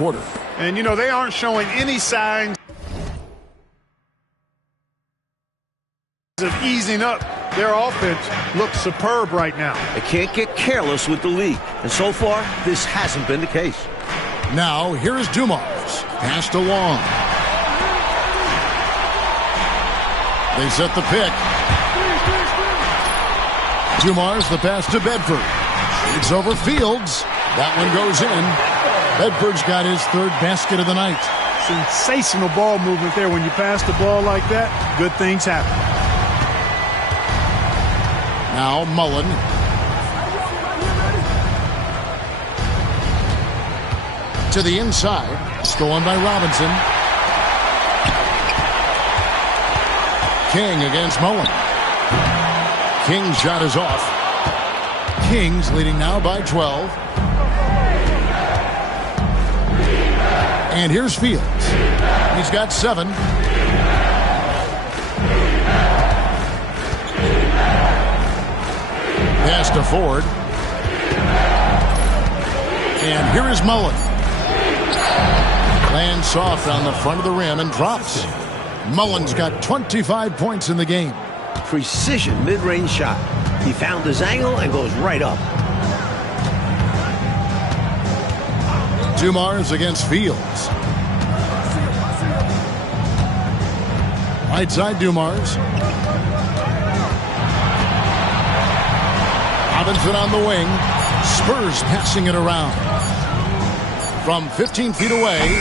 quarter. And, you know, they aren't showing any signs of easing up. Their offense looks superb right now. They can't get careless with the lead. And so far, this hasn't been the case. Now, here is Dumars. Passed along. They set the pick. Dumars the pass to Bedford. It's over Fields. That one goes in. Bedford's got his third basket of the night. Sensational ball movement there. When you pass the ball like that, good things happen. Now Mullen. To the inside. Stolen by Robinson. King against Mullen. King's shot is off. Kings leading now by 12. And here's Fields. He's got 7. Pass to Ford. And here is Mullen. Lands soft on the front of the rim and drops. Mullen's got 25 points in the game. Precision mid-range shot. He found his angle and goes right up. Dumars against Fields. Right side Dumars. Robinson on the wing. Spurs passing it around. From 15 feet away.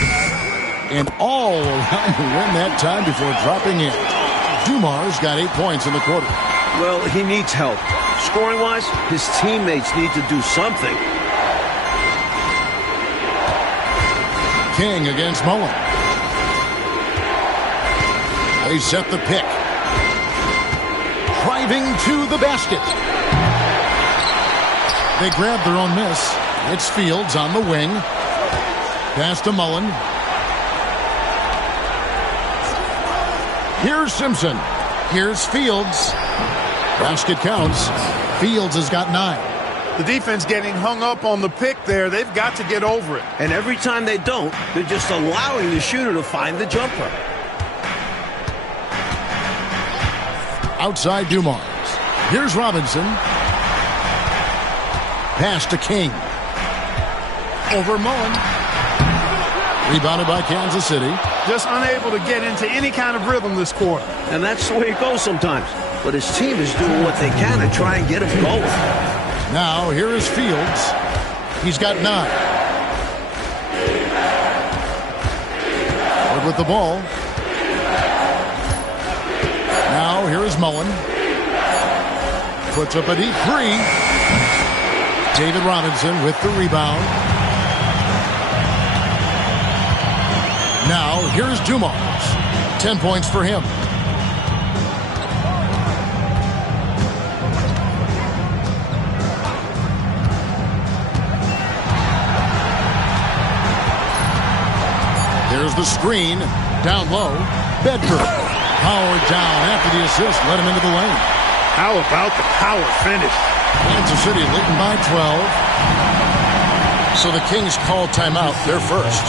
And all around the rim that time before dropping in. Dumars got 8 points in the quarter. Well, he needs help. Scoring-wise, his teammates need to do something. King against Mullen. They set the pick. Driving to the basket. They grab their own miss. It's Fields on the wing. Pass to Mullen. Here's Simpson. Here's Fields. Basket counts. Fields has got 9. The defense getting hung up on the pick there. They've got to get over it. And every time they don't, they're just allowing the shooter to find the jumper. Outside Dumars. Here's Robinson. Pass to King. Over Mullen. Rebounded by Kansas City. Just unable to get into any kind of rhythm this quarter. And that's the way it goes sometimes. But his team is doing what they can to try and get him going. Now, here is Fields. He's got 9. Ford with the ball. Now, here is Mullen. Puts up a deep 3. David Robinson with the rebound. Now, here's Dumars. 10 points for him. There's the screen. Down low. Bedford. Powered down after the assist. Let him into the lane. How about the power finish? Kansas City leading by 12. So the Kings call timeout. They're first.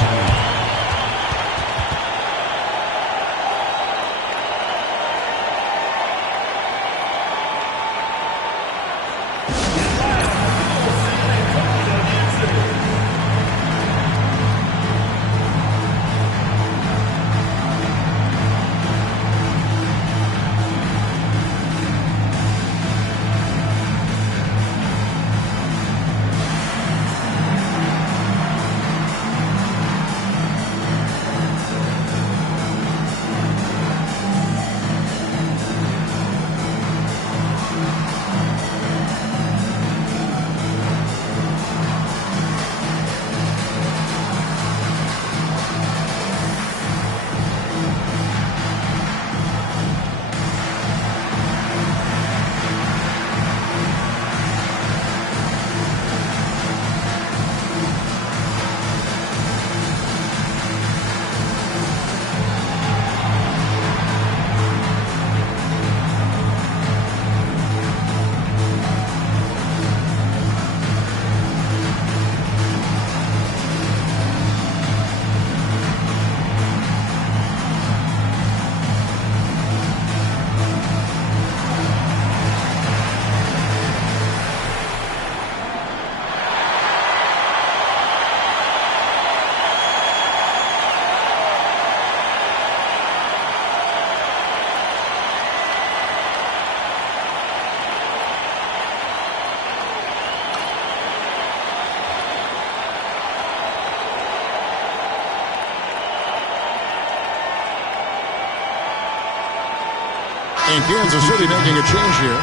And Kansas City making a change here.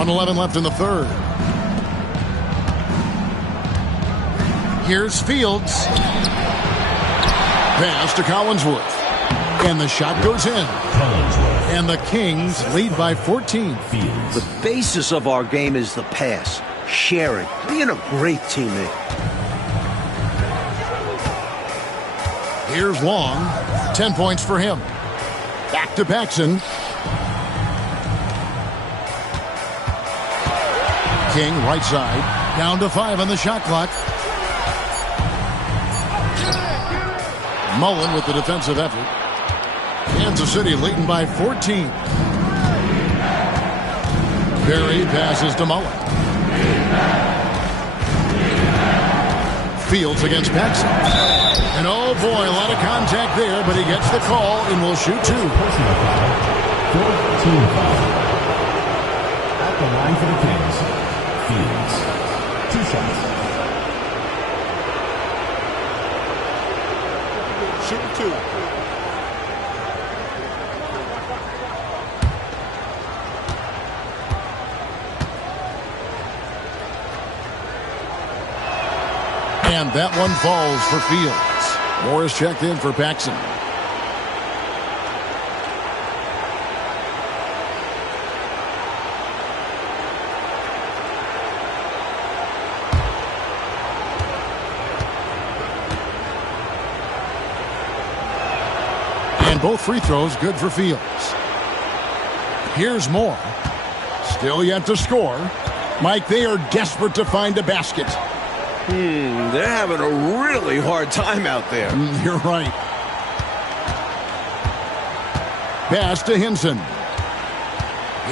.11 left in the third. Here's Fields. Pass to Collinsworth. And the shot goes in. And the Kings lead by 14. The basis of our game is the pass. Sharing. Being a great teammate. Here's Long. 10 points for him. Back to Paxson. King, right side. Down to 5 on the shot clock. Mullen with the defensive effort. Kansas City leading by 14. Berry passes to Mullen. Fields against Paxson. And oh boy, a lot of contact there, but he gets the call and will shoot 2. 14 foul. At the line for the Kings. Fields. 2 shots. Shooting 2. And that one falls for Fields. Morris checked in for Paxson. And both free throws good for Fields. Here's Moore. Still yet to score. Mike, they are desperate to find a basket. They're having a really hard time out there. You're right. Pass to Hinson.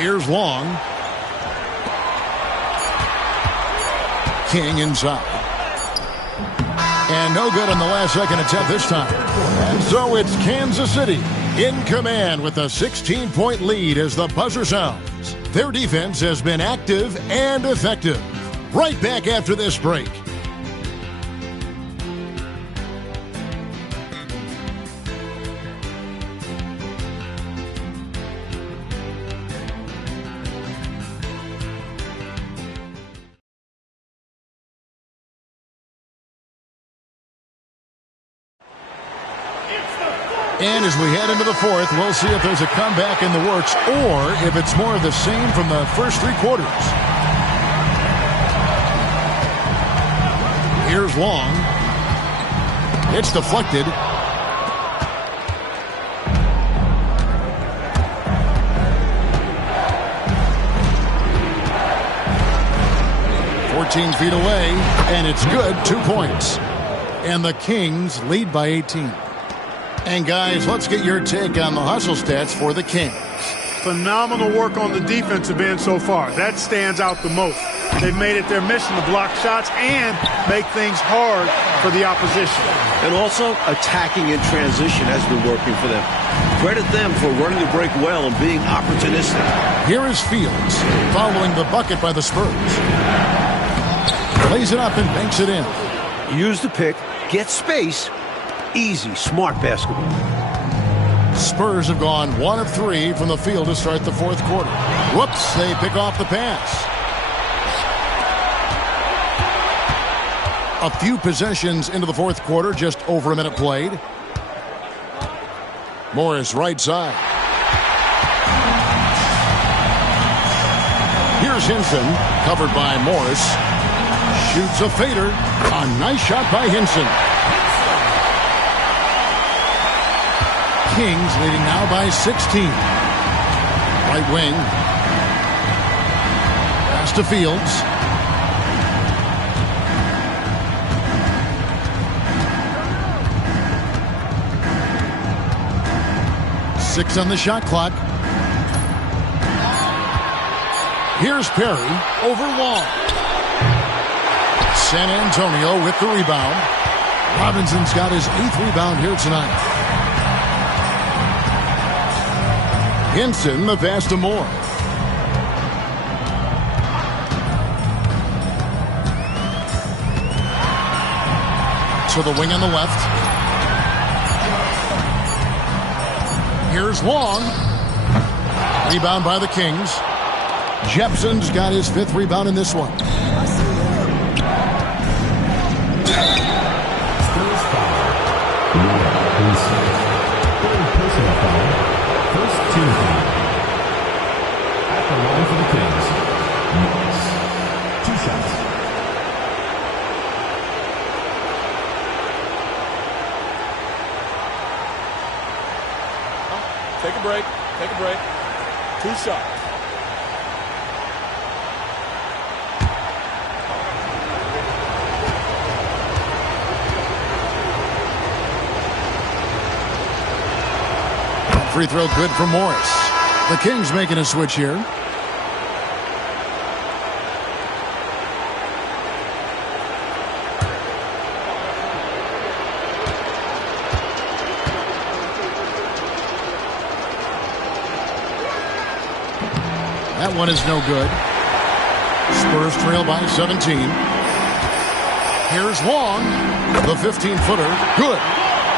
Here's Long. King inside. And no good on the last second attempt this time. And so it's Kansas City in command with a 16-point lead as the buzzer sounds. Their defense has been active and effective. Right back after this break. And as we head into the fourth, we'll see if there's a comeback in the works or if it's more of the same from the first 3 quarters. Here's Long. It's deflected. .14 feet away, and it's good. 2 points. And the Kings lead by 18. And guys, let's get your take on the hustle stats for the Kings. Phenomenal work on the defensive end so far. That stands out the most. They've made it their mission to block shots and make things hard for the opposition. And also, attacking in transition has been working for them. Credit them for running the break well and being opportunistic. Here is Fields following the bucket by the Spurs. Lays it up and banks it in. Use the pick, get space. Easy, smart basketball. Spurs have gone 1 of 3 from the field to start the fourth quarter. Whoops, they pick off the pass. A few possessions into the fourth quarter, just over a minute played. Morris right side. Here's Hinson, covered by Morris. Shoots a fader. A nice shot by Hinson. Kings leading now by 16. Right wing. Pass to Fields. Six on the shot clock. Here's Perry over Long. San Antonio with the rebound. Robinson's got his 8th rebound here tonight. Hinson, the pass to Moore. To the wing on the left. Here's Long. Rebound by the Kings. Jepson's got his 5th rebound in this one. First team foul. At the line for the Kings, Morris. 2 shots. Take a break. Take a break. 2 shots. Free throw good for Morris. The Kings making a switch here. That one is no good. Spurs trail by 17. Here's Long. The 15-footer. Good.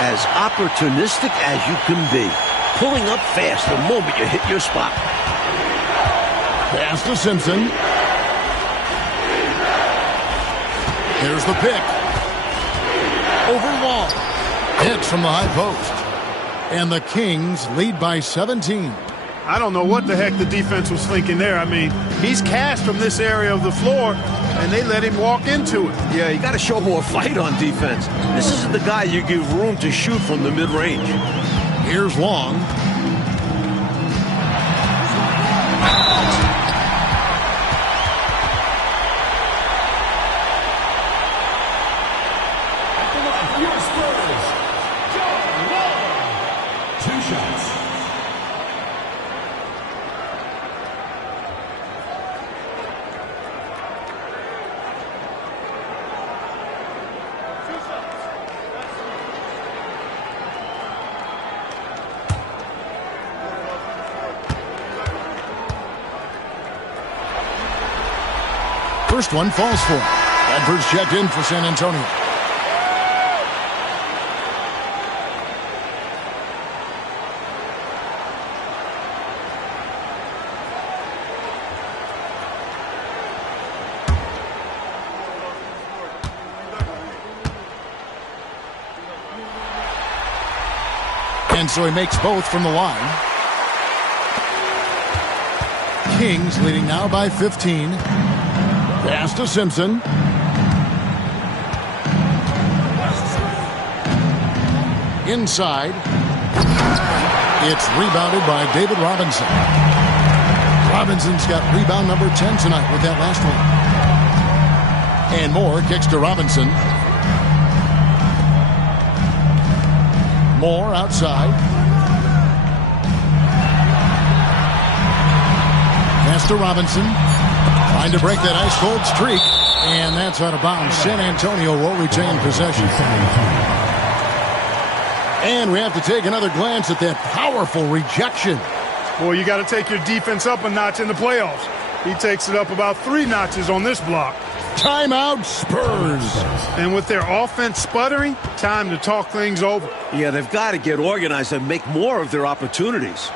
As opportunistic as you can be. Pulling up fast the moment you hit your spot. Pass to Simpson. Here's the pick. Over Long. Hits from the high post. And the Kings lead by 17. I don't know what the heck the defense was thinking there. I mean, he's cast from this area of the floor, and they let him walk into it. Yeah, you got to show more fight on defense. This isn't the guy you give room to shoot from the mid-range. Here's Long. Your Spurs, John Wall. 2 shots. First one falls for him. Edwards checked in for San Antonio. And so he makes both from the line. Kings leading now by 15. Pass to Simpson. Inside. It's rebounded by David Robinson. Robinson's got rebound number 10 tonight with that last one. And Moore kicks to Robinson. Moore outside. Pass to Robinson. Trying to break that ice-cold streak. And that's out of bounds. San Antonio will retain possession. And we have to take another glance at that powerful rejection. Boy, you got to take your defense up a notch in the playoffs. He takes it up about 3 notches on this block. Timeout, Spurs. And with their offense sputtering, time to talk things over. Yeah, they've got to get organized and make more of their opportunities.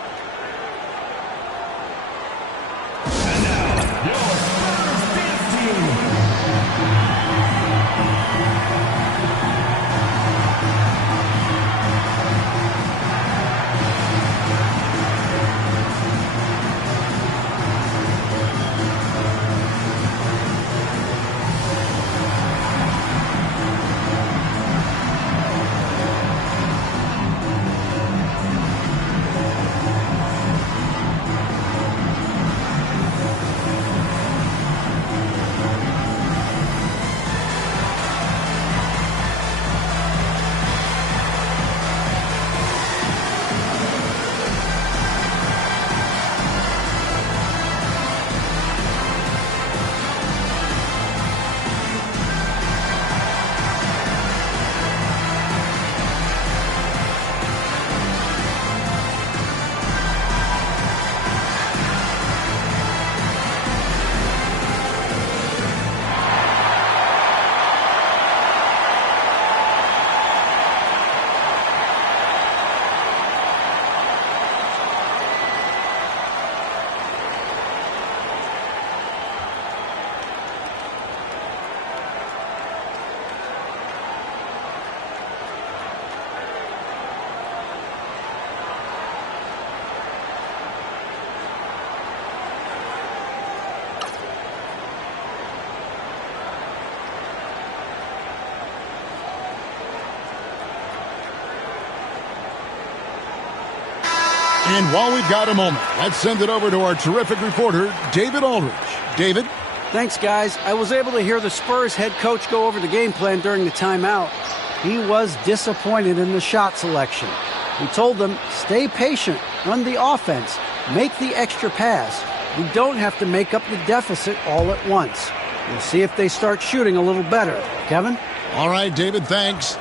And while we've got a moment, let's send it over to our terrific reporter, David Aldridge. David? Thanks, guys. I was able to hear the Spurs head coach go over the game plan during the timeout. He was disappointed in the shot selection. He told them, stay patient, run the offense, make the extra pass. We don't have to make up the deficit all at once. We'll see if they start shooting a little better. Kevin? All right, David, thanks.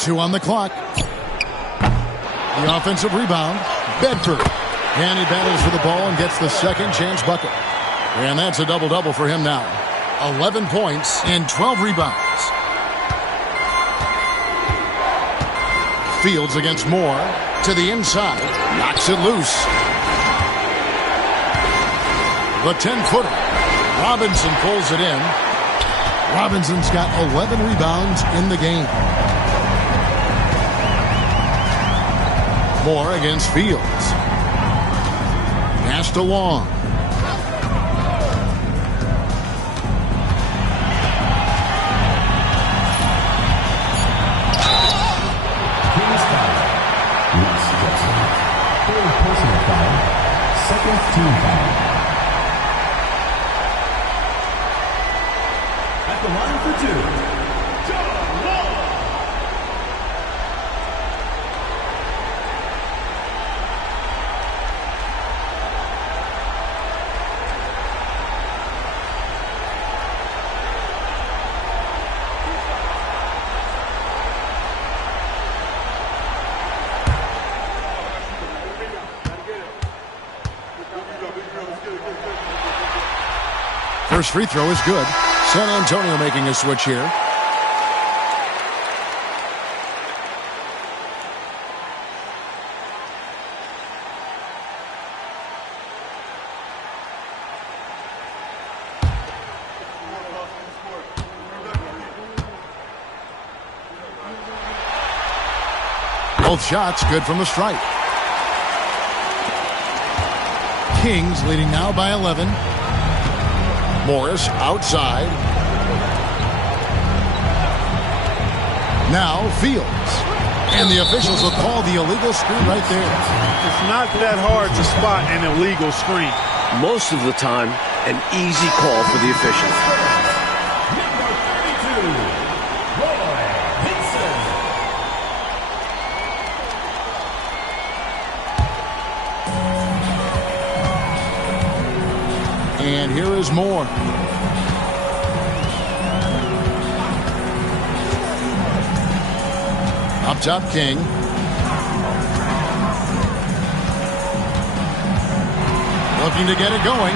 2 on the clock. The offensive rebound, Bedford. And he battles for the ball and gets the second chance bucket. And that's a double-double for him now. 11 points and 12 rebounds. Fields against Moore. To the inside. Knocks it loose. The 10-footer. Robinson pulls it in. Robinson's got 11 rebounds in the game. Moore against Fields. Pass to Long. Second team foul. At the line for 2, John Wall. First free throw is good. San Antonio making a switch here. Both shots good from the stripe. Kings leading now by 11. Morris outside. Now Fields. And the officials will call the illegal screen right there. It's not that hard to spot an illegal screen. Most of the time, an easy call for the officials. Number 32, Roy Hinson. And here is Moore. Up top, King. Looking to get it going.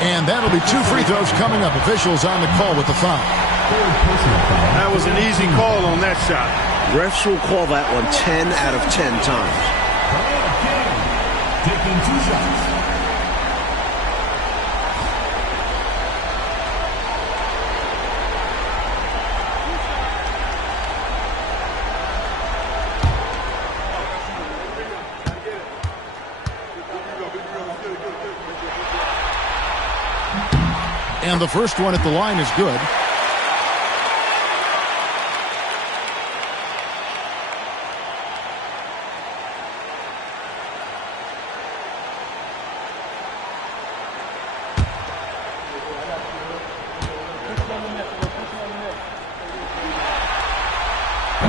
And that'll be 2 free throws coming up. Officials on the call with the foul. That was an easy call on that shot. Refs will call that one 10 out of 10 times. King taking 2 shots. And the first one at the line is good.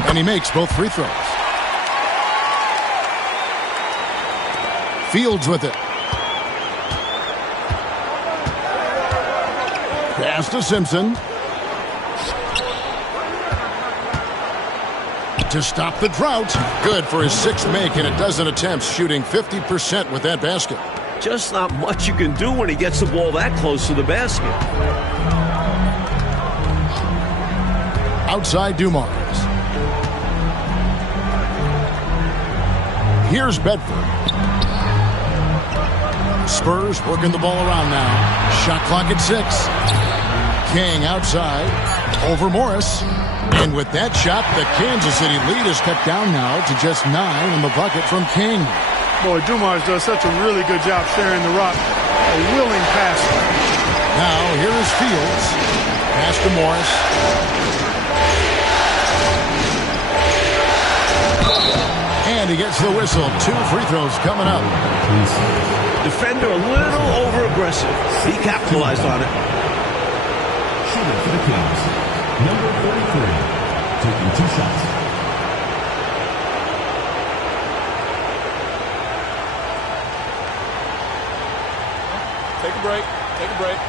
And he makes both free throws. Fields with it. Pass to Simpson. To stop the drought. Good for his 6th make in a dozen attempts, shooting 50% with that basket. Just not much you can do when he gets the ball that close to the basket. Outside Dumars. Here's Bedford. Spurs working the ball around now. Shot clock at 6. King outside. Over Morris. And with that shot, the Kansas City lead is cut down now to just 9 on the bucket from King. Boy, Dumars does such a really good job sharing the rock. A willing passer. Now, here is Fields. Pass to Morris. And And he gets the whistle. 2 free throws coming up. Defender a little over-aggressive. He capitalized on it. Shooter for the Kings, number 43, taking 2 shots. Take a break. Take a break.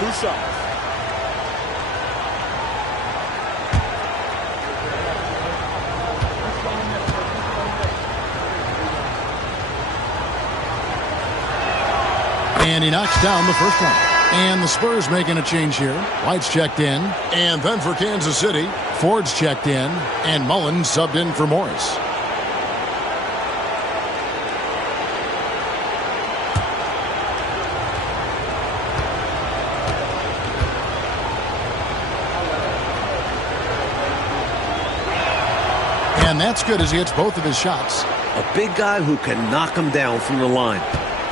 2 shots. And he knocks down the first one. And the Spurs making a change here. White's checked in. And then for Kansas City, Ford's checked in. And Mullen subbed in for Morris. And that's good as he hits both of his shots. A big guy who can knock him down from the line.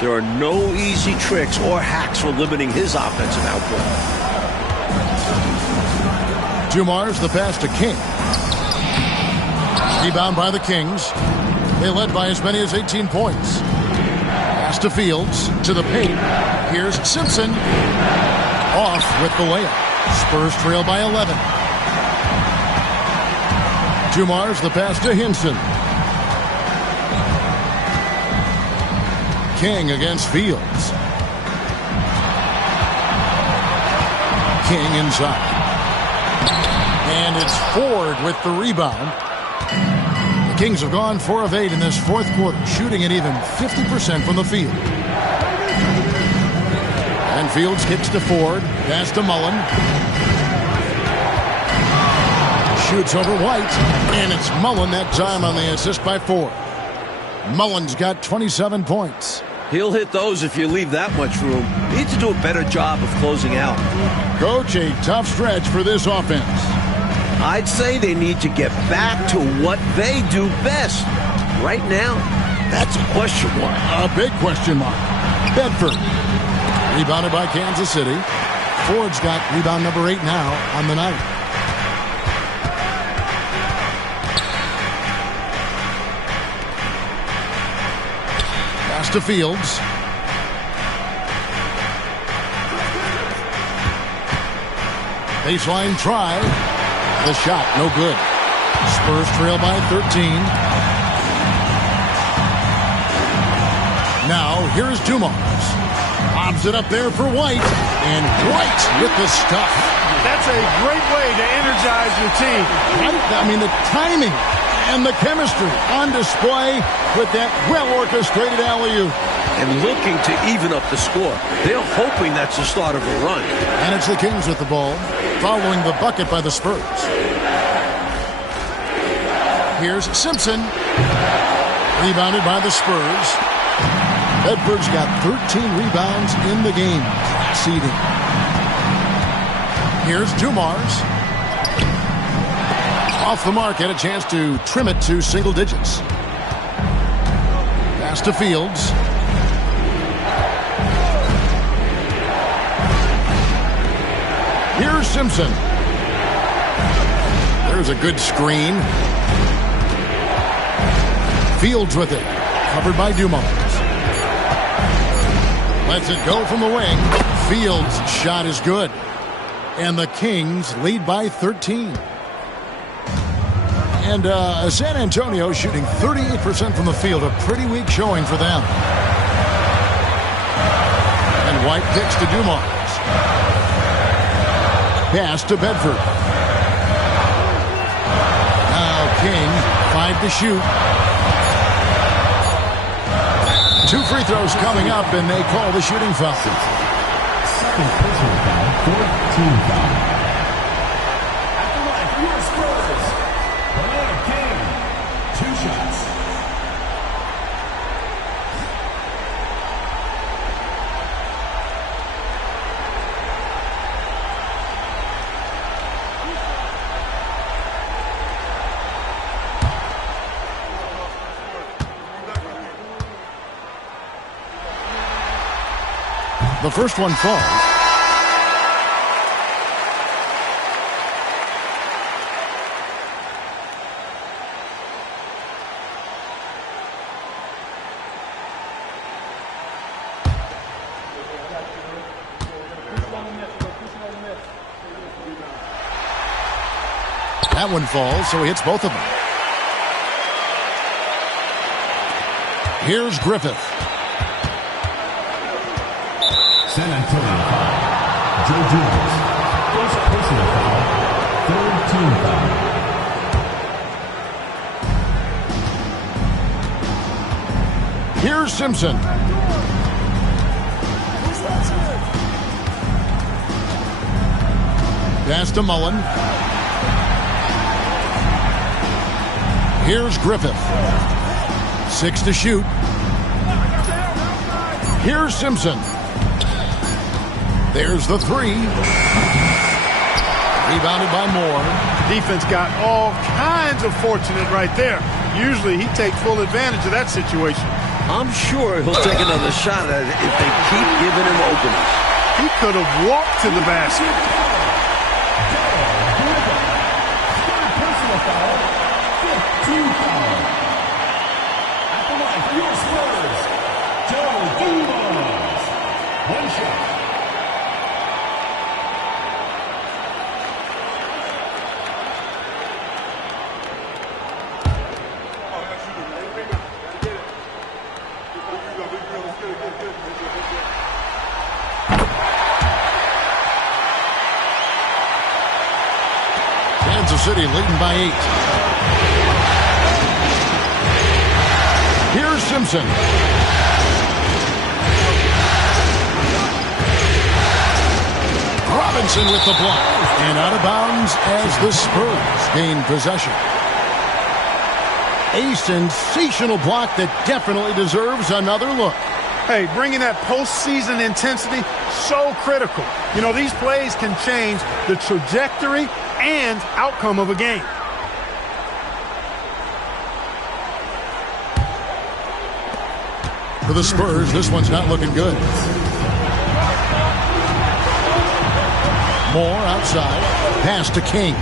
There are no easy tricks or hacks for limiting his offensive output. Dumars the pass to King. Rebound by the Kings. They led by as many as 18 points. Pass to Fields. To the paint. Here's Simpson. Off with the layup. Spurs trail by 11. Dumars the pass to Hinson. King against Fields. King inside. And it's Ford with the rebound. The Kings have gone 4 of 8 in this fourth quarter, shooting at even 50% from the field. And Fields kicks to Ford. Pass to Mullen. Shoots over White. And it's Mullen that time on the assist by Ford. Mullen's got 27 points. He'll hit those if you leave that much room. Need to do a better job of closing out. Coach, a tough stretch for this offense. I'd say they need to get back to what they do best. Right now, that's a question mark. A big question mark. Bedford. Rebounded by Kansas City. Ford's got rebound number 8 now on the night. Pass to Fields. Baseline try. The shot, no good. Spurs trail by 13. Now, here's Dumars. Lobs it up there for White. And White with the stuff. That's a great way to energize your team. I mean, the timing and the chemistry on display with that well-orchestrated alley-oop. And looking to even up the score. They're hoping that's the start of a run. And it's the Kings with the ball, following the bucket by the Spurs. Here's Simpson. Rebounded by the Spurs. Bedford's got 13 rebounds in the game. Seeding. Here's Dumars. Off the mark, had a chance to trim it to single digits. Pass to Fields. Here's Simpson. There's a good screen. Fields with it. Covered by Dumars. Lets it go from the wing. Fields' shot is good. And the Kings lead by 13. And San Antonio shooting 38% from the field. A pretty weak showing for them. And White kicks to Dumars. Pass to Bedford. Now King, 5 to shoot. 2 free throws coming up, and they call the shooting foul. Second personal foul, 4th team foul. At the line for your Spurs, Brian King, 2 shots. The first one falls. That one falls, so he hits both of them. Here's Griffith. San Antonio foul. Joe Dumars. First personal foul. Third team foul. Here's Simpson. Pass to Mullen. Here's Griffith. 6 to shoot. Here's Simpson. There's the 3. Rebounded by Moore. Defense got all kinds of fortunate right there. Usually he takes full advantage of that situation. I'm sure he'll take another shot at it if they keep giving him openings. He could have walked to the basket. Personal foul. Fifth team foul. At the line for your Spurs, Joe Dumars. One shot. Kansas City leading by 8. Here's Simpson. Robinson with the block. And out of bounds as the Spurs gain possession. A sensational block that definitely deserves another look. Hey, bringing that postseason intensity, so critical. You know, these plays can change the trajectory and outcome of a game. For the Spurs, this one's not looking good. Moore outside. Pass to King.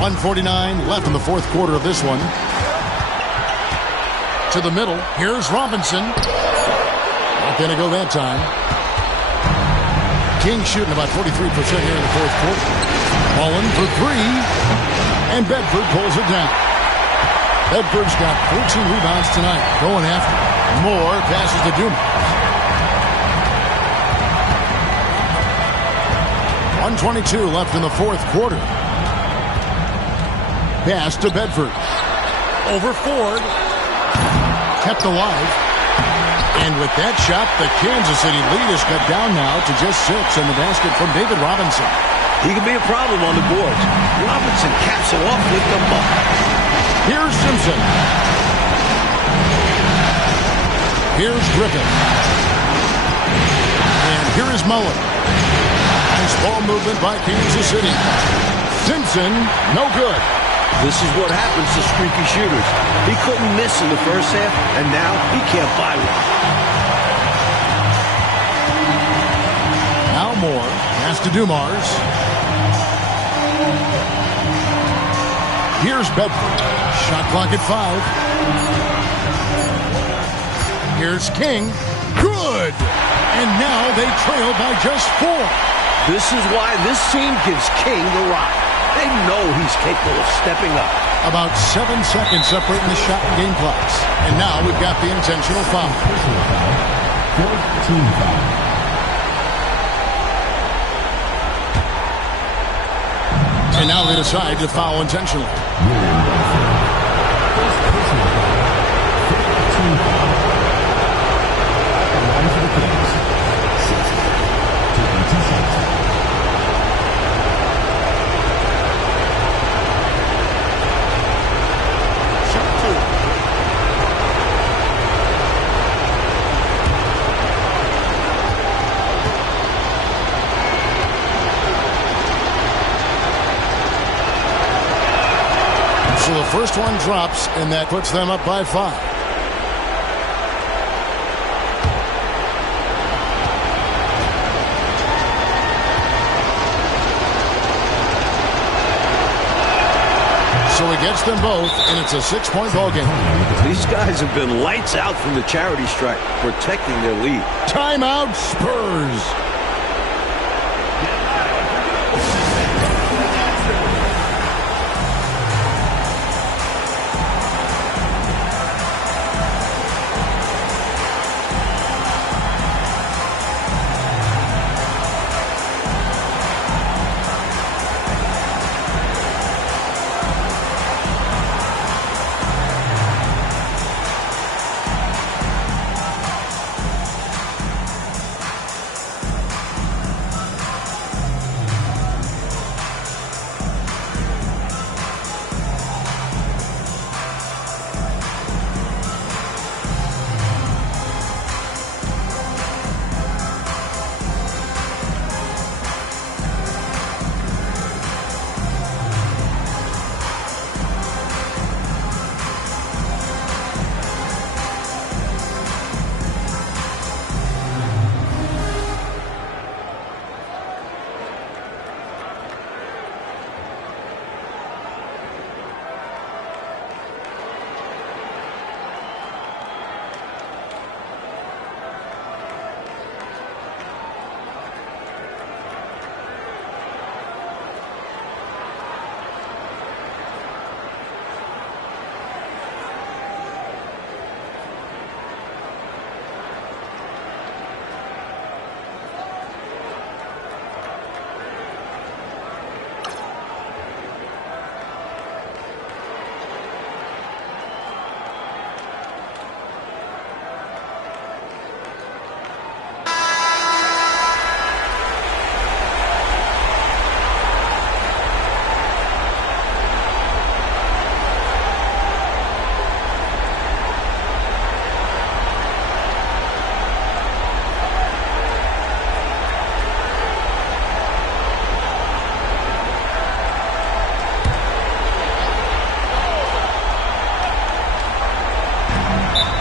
1:49 left in the fourth quarter of this one. To the middle. Here's Robinson. Not going to go that time. King shooting about 43% here in the fourth quarter. Mullen for 3. And Bedford pulls it down. Bedford's got 14 rebounds tonight. Going after it. Moore passes to Dumars. 1:22 left in the fourth quarter. Pass to Bedford. Over Ford. Kept alive. And with that shot, the Kansas City lead is cut down now to just 6 in the basket from David Robinson. He can be a problem on the boards. Robinson caps it off with the buck. Here's Simpson. Here's Griffith. And here is Mullen. Nice ball movement by Kansas City. Simpson, no good. This is what happens to streaky shooters. He couldn't miss in the first half, and now he can't buy one. Now Moore. Pass to Dumars. Here's Bedford. Shot clock at 5. Here's King. Good! And now they trail by just 4. This is why this team gives King the rock. They know he's capable of stepping up. About 7 seconds separating the shot and game clocks. And now we've got the intentional foul. Personal foul. Fourth team foul. And now they decide to foul intentionally. William Bedford. First personal foul. Fifth team foul. At the line for the Kings. 6. Taking 2 shots. So the first one drops, and that puts them up by 5. So he gets them both, and it's a 6-point ball game. These guys have been lights out from the charity stripe, protecting their lead. Timeout, Spurs.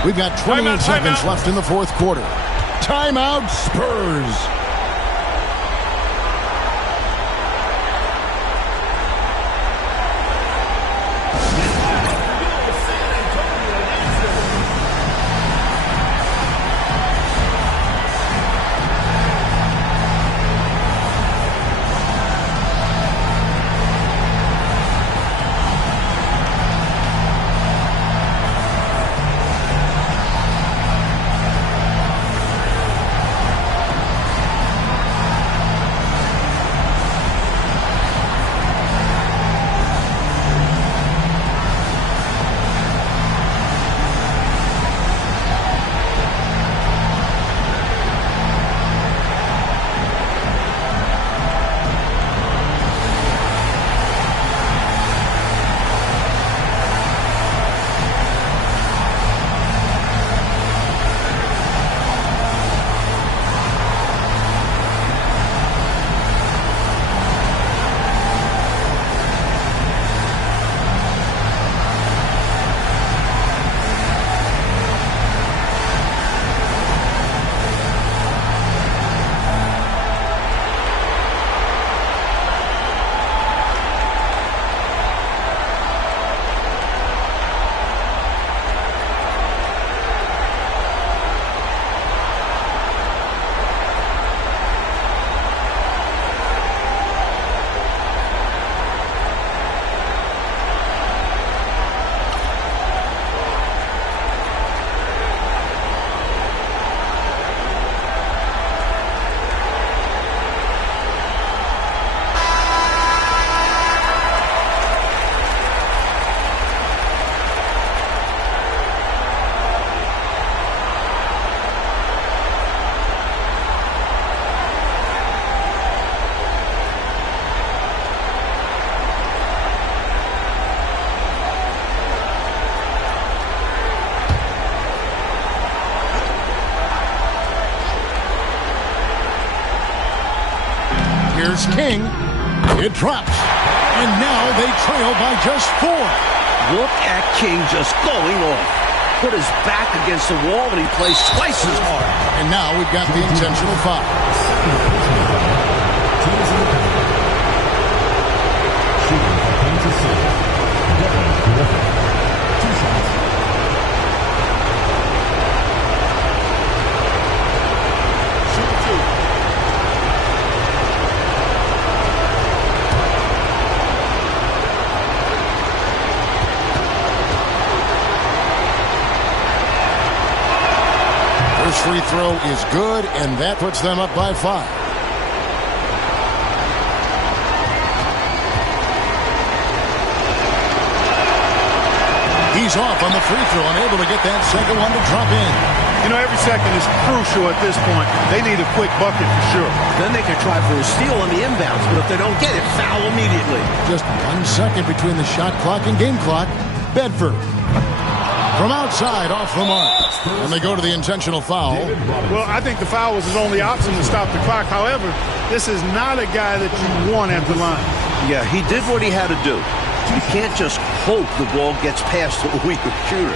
We've got 28 seconds left in the fourth quarter. Timeout, Spurs. Here's King. It drops. And now they trail by just 4. Look at King just going off. Put his back against the wall and he plays twice as hard. And now we've got the intentional foul. Shooting for Kansas City. Devin Griffin. 2 shots. First free throw is good, and that puts them up by 5. He's off on the free throw, unable to get that second one to drop in. You know, every second is crucial at this point. They need a quick bucket for sure. Then they can try for a steal on the inbounds, but if they don't get it, foul immediately. Just 1 second between the shot clock and game clock. Bedford. From outside, off the mark. And they go to the intentional foul. Well, I think the foul was his only option to stop the clock. However, this is not a guy that you want at the line. Yeah, he did what he had to do. You can't just hope the ball gets past a weaker shooter.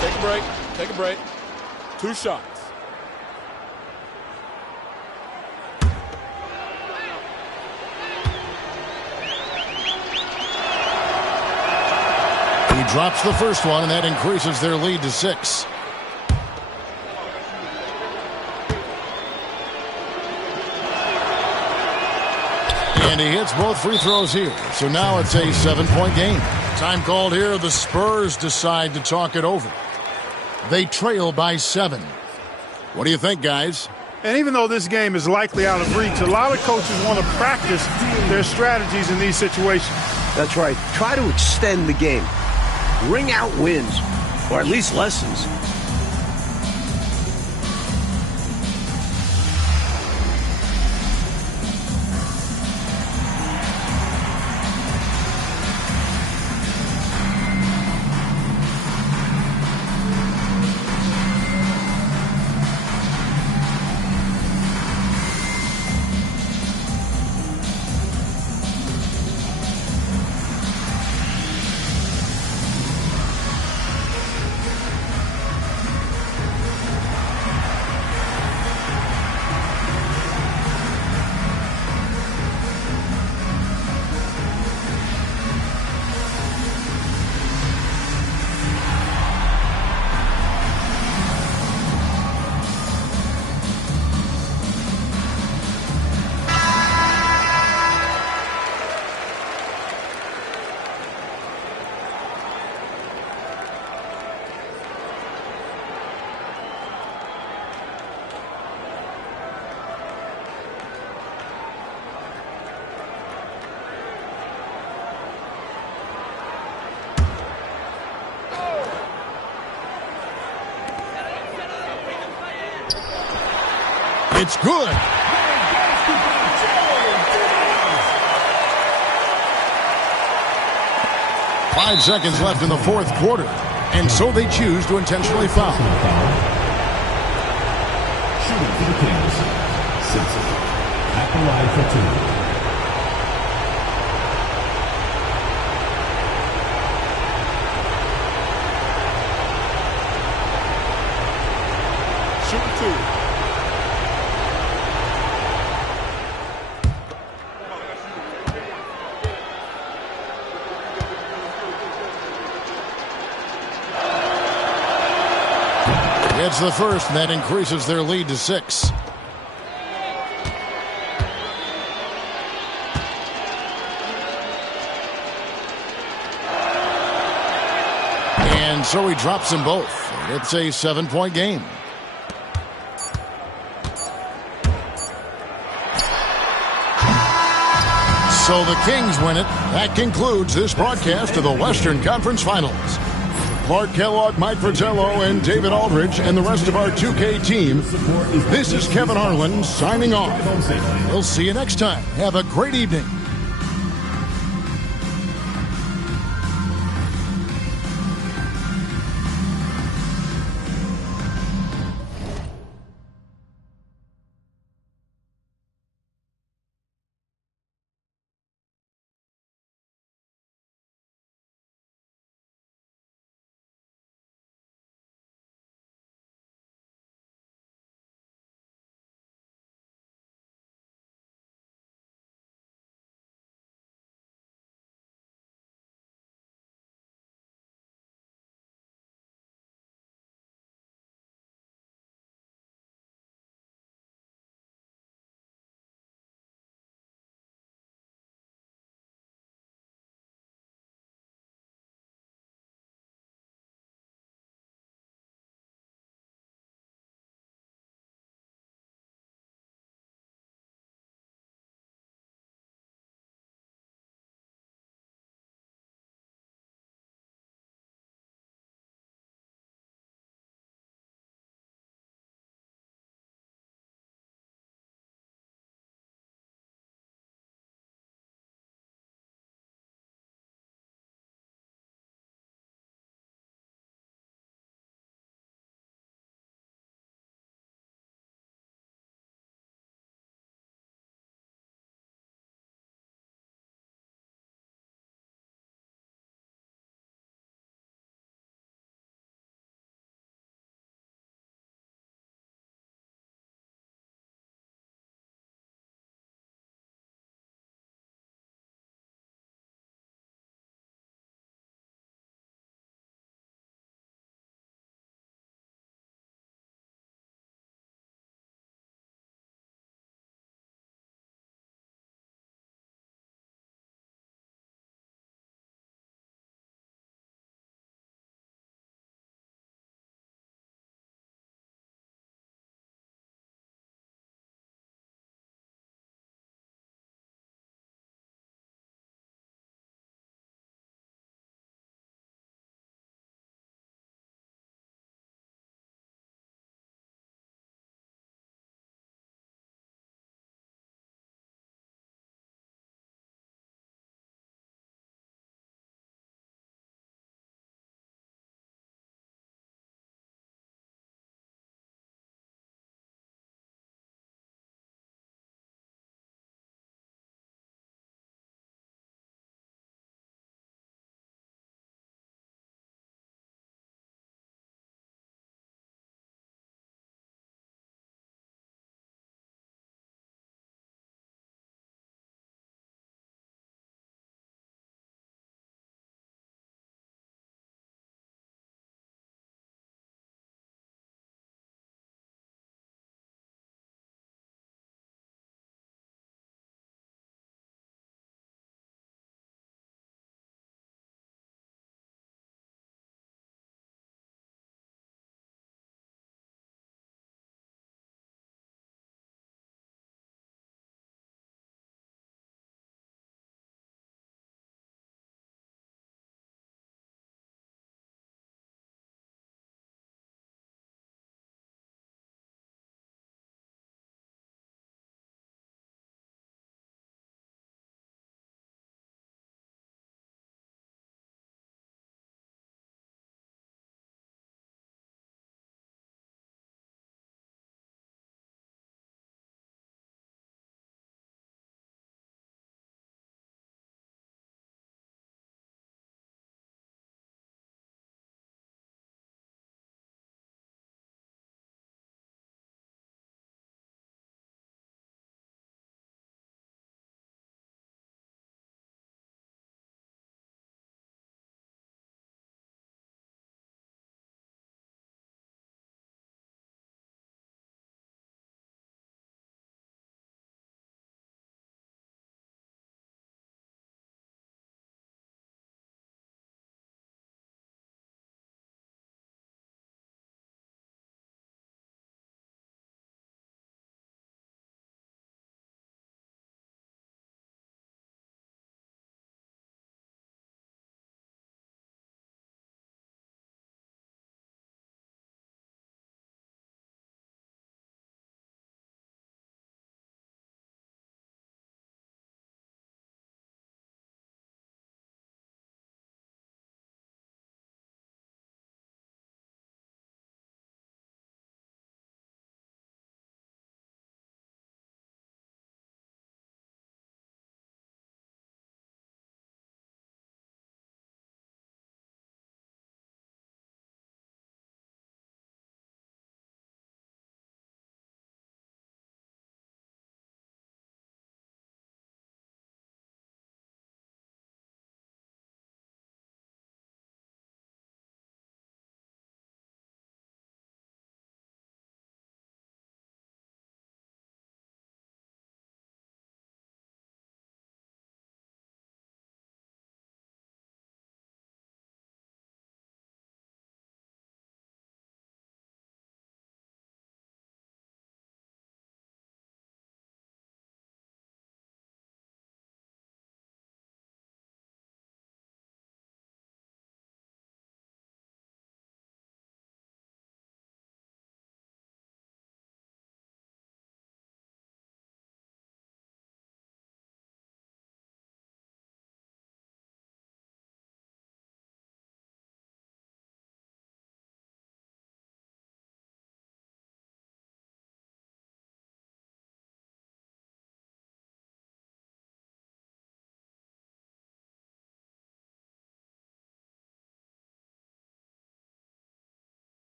Take a break. Take a break. 2 shots. He drops the first one, and that increases their lead to 6. And he hits both free throws here. So now it's a 7-point game. Time called here. The Spurs decide to talk it over. They trail by 7. What do you think, guys? And even though this game is likely out of reach, a lot of coaches want to practice their strategies in these situations. That's right. Try to extend the game. Ring out wins, or at least lessons. It's good. 5 seconds left in the fourth quarter, and so they choose to intentionally foul. Shooting for the Kings. 6. At the line for 2. Shooting 2. It's the first, and that increases their lead to 6. And so he drops them both. It's a 7-point game. So the Kings win it. That concludes this broadcast of the Western Conference Finals. Clark Kellogg, Mike Fratello, and David Aldridge, and the rest of our 2K team. This is Kevin Harlan signing off. We'll see you next time. Have a great evening.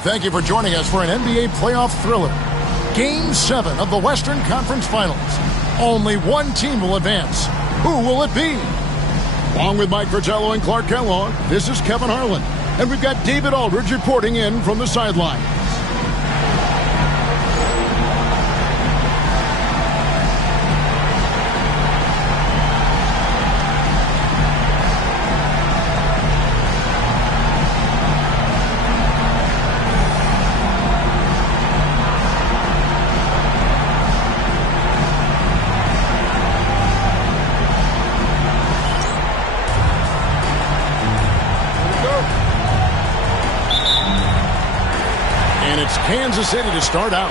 Thank you for joining us for an NBA playoff thriller. Game 7 of the Western Conference Finals. Only one team will advance. Who will it be? Along with Mike Fratello and Clark Kellogg, this is Kevin Harlan. And we've got David Aldridge reporting in from the sideline. Kansas City to start out.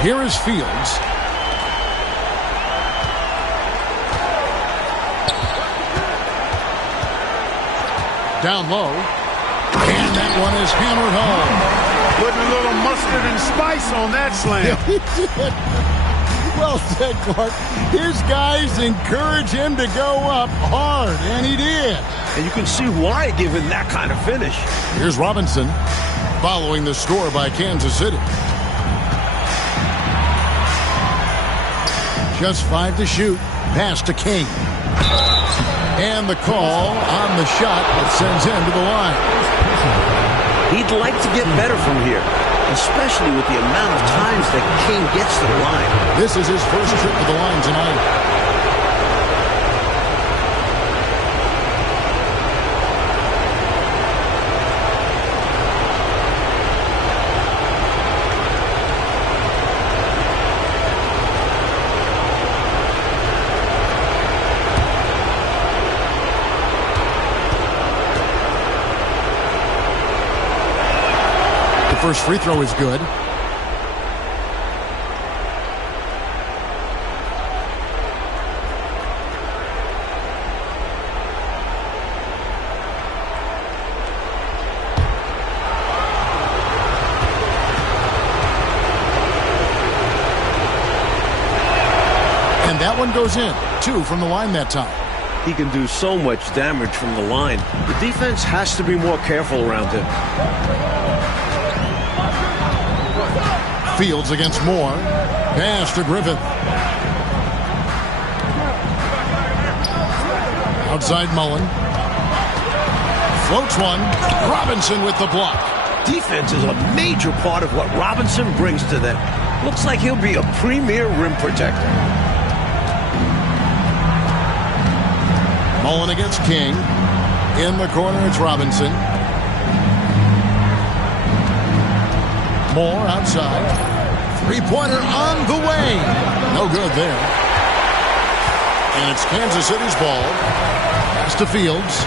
Here is Fields. Down low. And that one is hammered home. Putting a little mustard and spice on that slam. Well said, Clark. His guys encourage him to go up hard, and he did. And you can see why, given that kind of finish. Here's Robinson following the score by Kansas City. Just 5 to shoot. Pass to King. And the call on the shot that sends him to the line. He'd like to get better from here, especially with the amount of times that King gets to the line. This is his first trip to the line tonight. First free throw is good. And that one goes in. 2 from the line that time. He can do so much damage from the line. The defense has to be more careful around him. Fields against Moore. Pass to Griffith. Outside Mullen. Floats one. Robinson with the block. Defense is a major part of what Robinson brings to them. Looks like he'll be a premier rim protector. Mullen against King. In the corner, it's Robinson. Moore outside. Three-pointer on the way. No good there. And it's Kansas City's ball. Pass to Fields.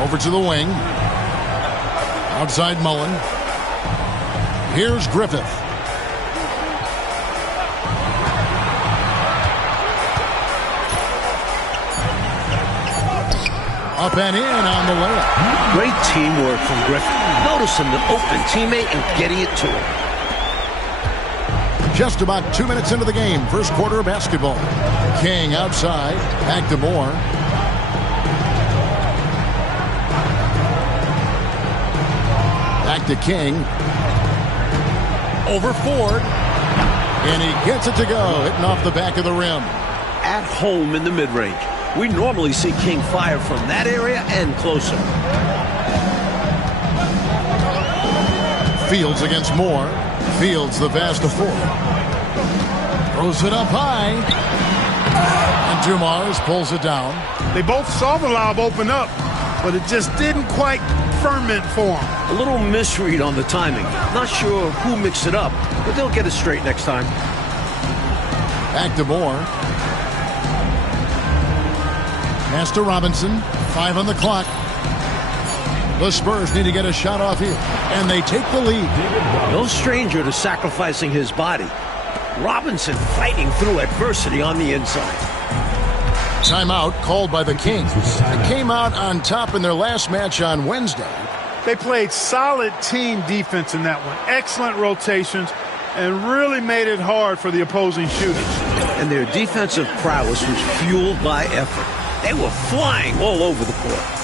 Over to the wing. Outside Mullen. Here's Griffith. Up and in on the layup. Great teamwork from Griffith. Noticing the open teammate and getting it to him. Just about 2 minutes into the game. First quarter of basketball. King outside. Back to Moore. Back to King. Over Ford. And he gets it to go. Hitting off the back of the rim. At home in the mid-range. We normally see King fire from that area and closer. Fields against Moore. Fields the pass to Ford. Throws it up high. And Dumars pulls it down. They both saw the lob open up, but it just didn't quite ferment for them. A little misread on the timing. Not sure who mixed it up, but they'll get it straight next time. Back to Moore. Pass to Robinson. 5 on the clock. The Spurs need to get a shot off here, and they take the lead. No stranger to sacrificing his body. Robinson fighting through adversity on the inside. Timeout called by the Kings. They came out on top in their last match on Wednesday. They played solid team defense in that one. Excellent rotations and really made it hard for the opposing shooters. And their defensive prowess was fueled by effort. They were flying all over the court.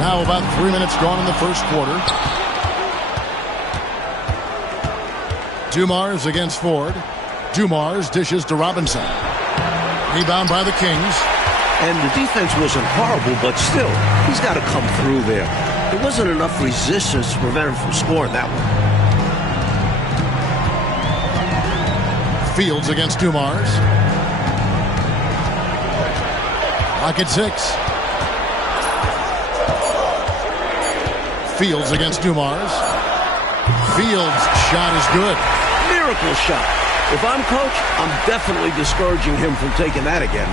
Now about 3 minutes gone in the first quarter. Dumars against Ford. Dumars dishes to Robinson. Rebound by the Kings. And the defense wasn't horrible, but still, he's got to come through there. There wasn't enough resistance to prevent him from scoring that one. Fields against Dumars. Lock at 6. Fields against Dumars. Fields' shot is good. Miracle shot. If I'm coach, I'm definitely discouraging him from taking that again.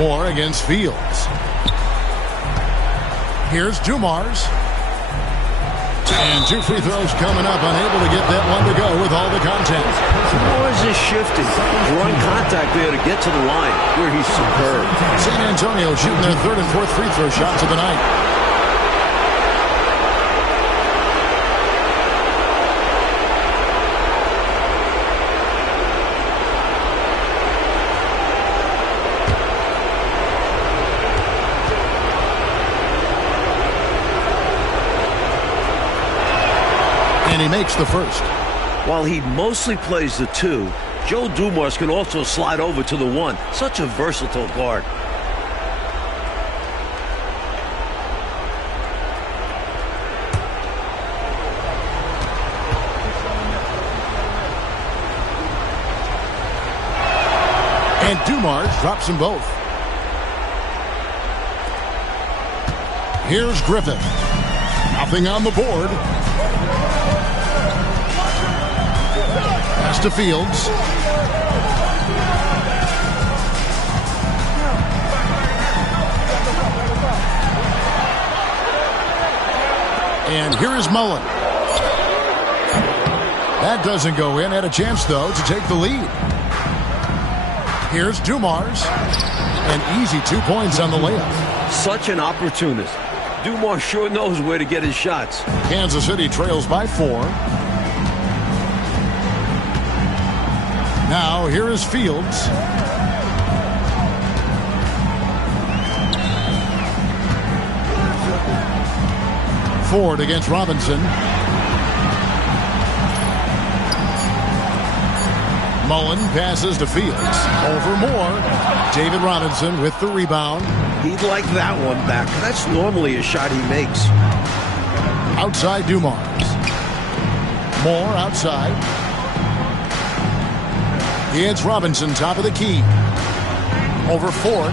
Moore against Fields. Here's Dumars. And 2 free throws coming up, unable to get that one to go with all the contact. Moore is shifting, drawing contact there to get to the line, where he's superb. San Antonio shooting their 3rd and 4th free throw shots of the night. And he makes the first. While he mostly plays the 2, Joe Dumars can also slide over to the 1. Such a versatile guard. And Dumars drops them both. Here's Griffith. Nothing on the board. Pass to Fields. And here is Mullen. That doesn't go in. Had a chance, though, to take the lead. Here's Dumars. An easy 2 points on the layup. Such an opportunist. Dumars sure knows where to get his shots. Kansas City trails by 4. Now, here is Fields. Ford against Robinson. Mullen passes to Fields. Over Moore. David Robinson with the rebound. He'd like that one back. That's normally a shot he makes. Outside Dumars. Moore outside. It's Robinson, top of the key. Over Ford.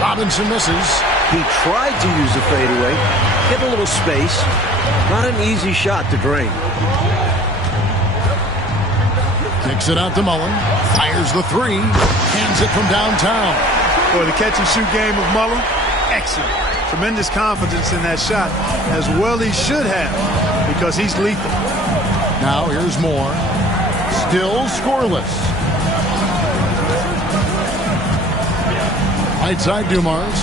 Robinson misses. He tried to use the fadeaway. Get a little space. Not an easy shot to drain. Kicks it out to Mullen. Fires the three. Hands it from downtown. Boy, the catch-and-shoot game of Mullen, excellent. Tremendous confidence in that shot, as well he should have, because he's lethal. Now here's Moore. Still scoreless. Right side Dumars.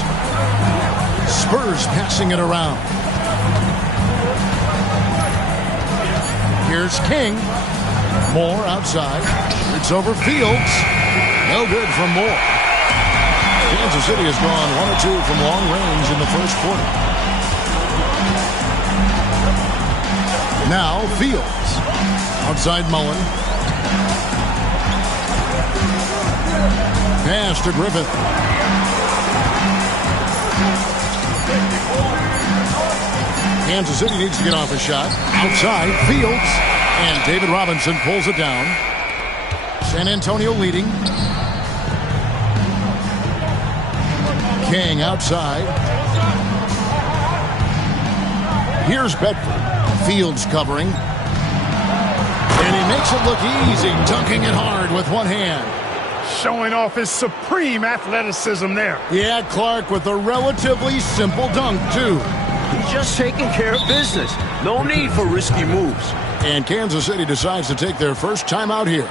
Spurs passing it around. Here's King. Moore outside. It's over Fields. No good from Moore. Kansas City has gone 1 of 2 from long range in the first quarter. Now Fields. Outside Mullen. Pass to Griffith. Kansas City needs to get off a shot. Outside Fields. And David Robinson pulls it down. San Antonio leading. King outside. Here's Bedford. Fields covering. And he makes it look easy, dunking it hard with one hand. Showing off his supreme athleticism there. Yeah, Clark with a relatively simple dunk, too. He's just taking care of business. No need for risky moves. And Kansas City decides to take their first time out here.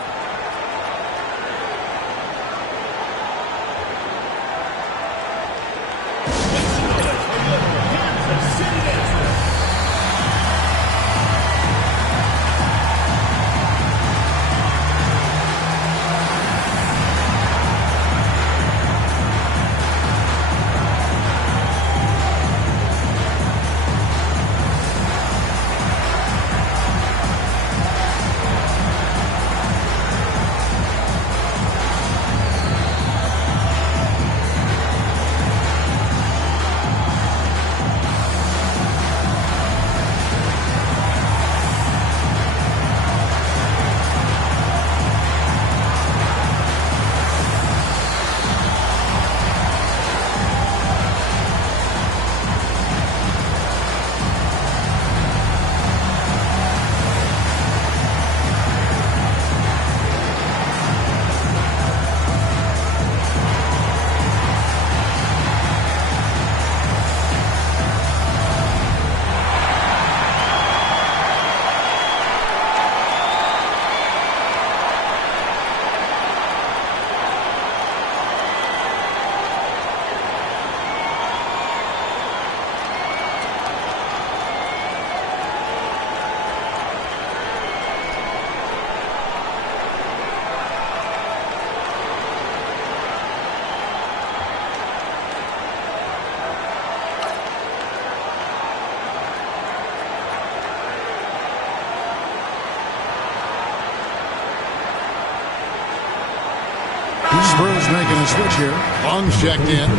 Spurs making a switch here. Long's checked in.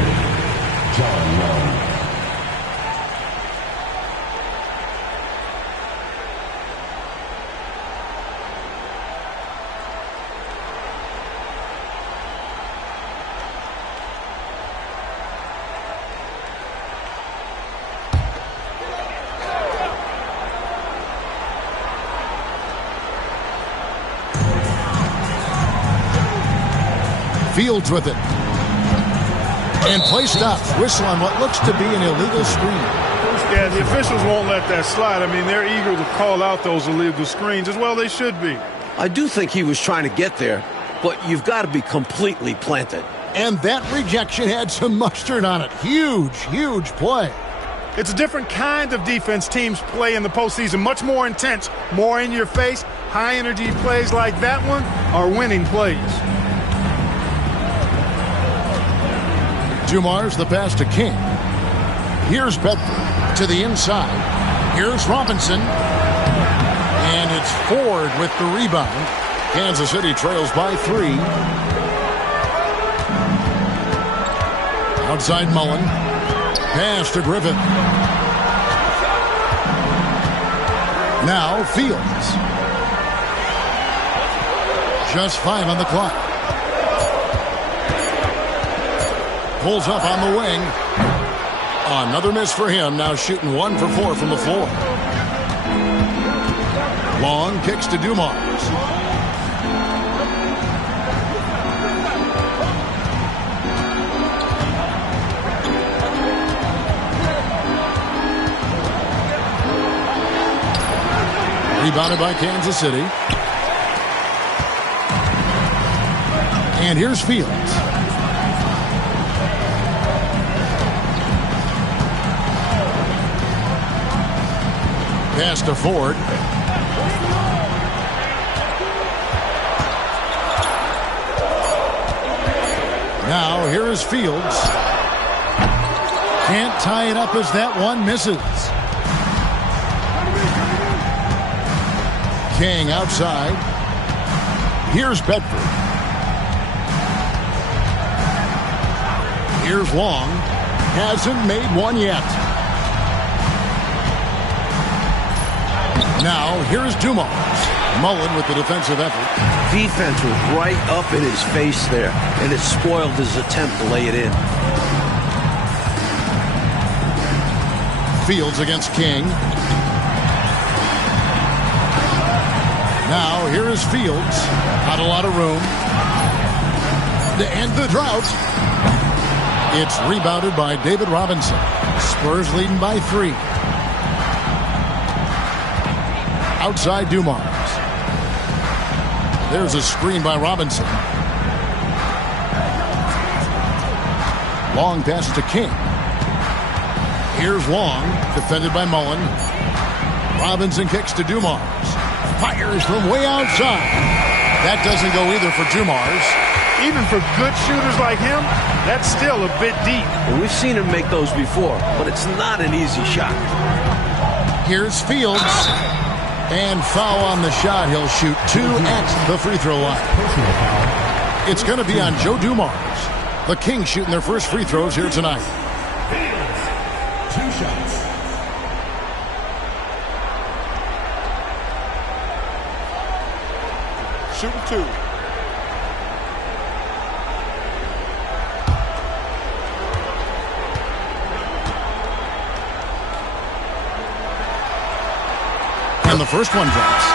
John Long. Fields with it. And play stops. Whistle on what looks to be an illegal screen. Yeah, the officials won't let that slide. I mean, they're eager to call out those illegal screens. As well they should be. I do think he was trying to get there, but you've got to be completely planted. And that rejection had some mustard on it. Huge, huge play. It's a different kind of defense teams play in the postseason. Much more intense, more in your face. High energy plays like that one are winning plays. Dumars the pass to King. Here's Bedford to the inside. Here's Robinson. And it's Ford with the rebound. Kansas City trails by 3. Outside Mullen. Pass to Griffin. Now Fields. Just 5 on the clock. Pulls up on the wing. Another miss for him. Now shooting 1 for 4 from the floor. Long kicks to Dumars. Rebounded by Kansas City. And here's Fields. Pass to Ford. Now here is Fields. Can't tie it up as that one misses. King outside. Here's Bedford. Here's Long. Hasn't made one yet. Now here's Dumars. Mullen with the defensive effort. Defense was right up in his face there, and it spoiled his attempt to lay it in. Fields against King. Now here is Fields. Not a lot of room. To end the drought. It's rebounded by David Robinson. Spurs leading by 3. Outside Dumars. There's a screen by Robinson. Long pass to King. Here's Long, defended by Mullen. Robinson kicks to Dumars. Fires from way outside. That doesn't go either for Dumars. Even for good shooters like him, that's still a bit deep. And we've seen him make those before, but it's not an easy shot. Here's Fields. And foul on the shot. He'll shoot 2 at the free throw line. It's going to be on Joe Dumars. The Kings shooting their first free throws here tonight. Fields, 2 shots. Shooting 2. And the first one drops.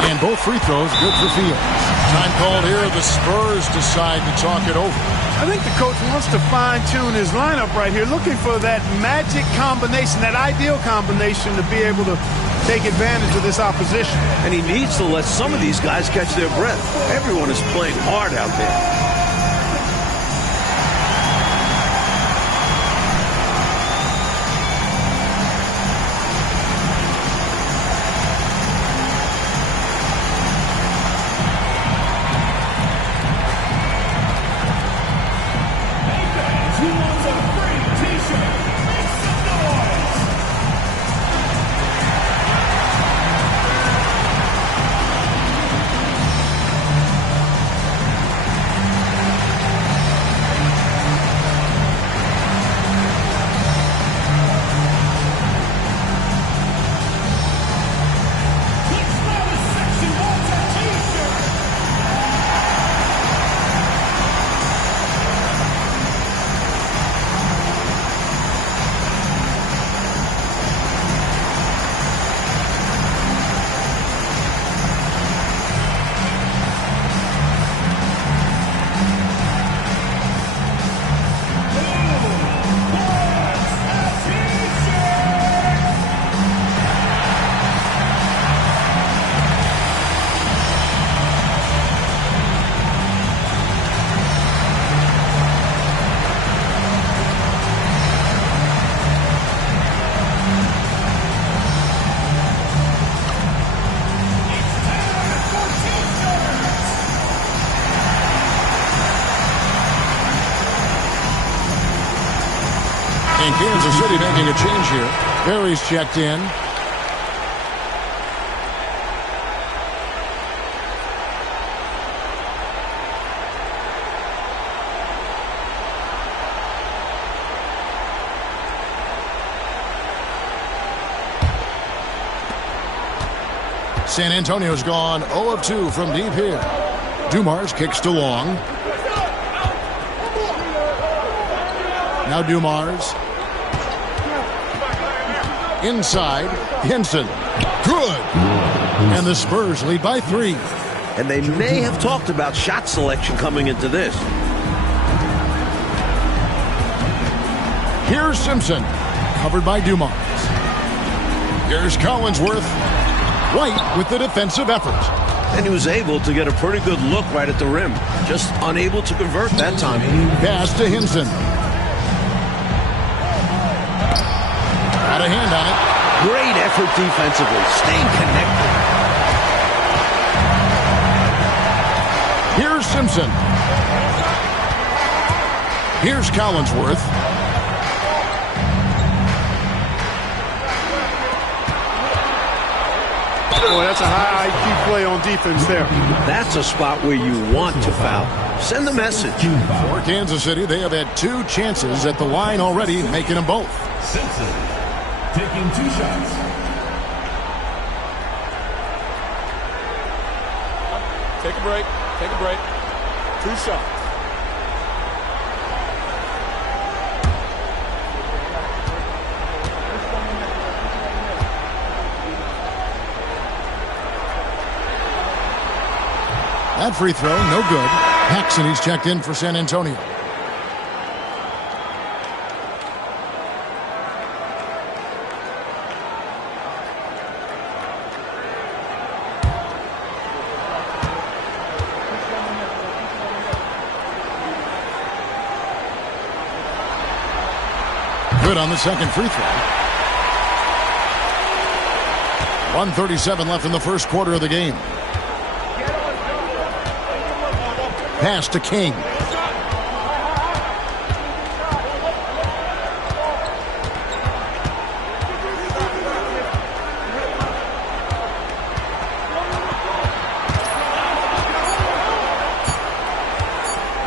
And both free throws good for Fields. Time called here. The Spurs decide to talk it over. I think the coach wants to fine-tune his lineup right here, looking for that magic combination, that ideal combination to be able to take advantage of this opposition. And he needs to let some of these guys catch their breath. Everyone is playing hard out there. City making a change here. Barry's checked in. San Antonio's gone 0 of 2 from deep here. Dumars kicks to Long. Now Dumars. Inside, Henson. Good. And the Spurs lead by 3. And they may have talked about shot selection coming into this. Here's Simpson, covered by Dumars. Here's Collinsworth. White with the defensive effort. And he was able to get a pretty good look right at the rim. Just unable to convert that time. Pass to Henson. Got a hand on it. Great effort defensively. Staying connected. Here's Simpson. Here's Collinsworth. Boy, that's a high IQ play on defense there. That's a spot where you want to foul. Send the message. For Kansas City, they have had 2 chances at the line already, making them both. Simpson taking 2 shots. Take a break. Take a break. 2 shots. That free throw, no good. Paxson, he's checked in for San Antonio. Good on the second free throw. 1:37 left in the first quarter of the game. Pass to King.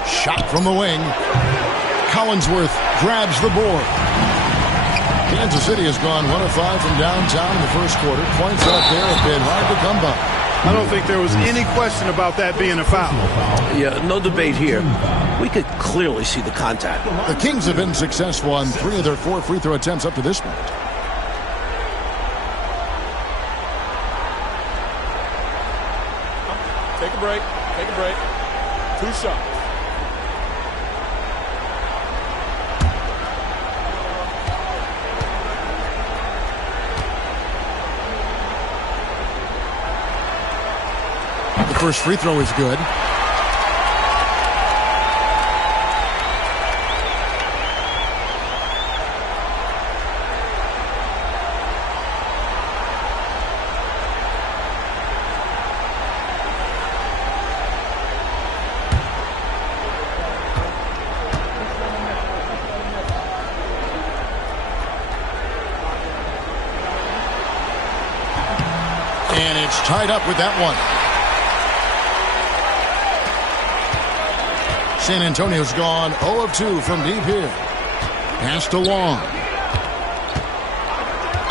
Shot from the wing. Collinsworth grabs the board. Kansas City has gone 1 of 5 from downtown in the first quarter. Points out there have been hard to come by. I don't think there was any question about that being a foul. Yeah, no debate here. We could clearly see the contact. The Kings have been successful on 3 of their 4 free throw attempts up to this point. Take a break. Take a break. 2 shots. The first free throw is good. And it's tied up with that one. San Antonio's gone 0 of 2 from deep here. Pass to Long.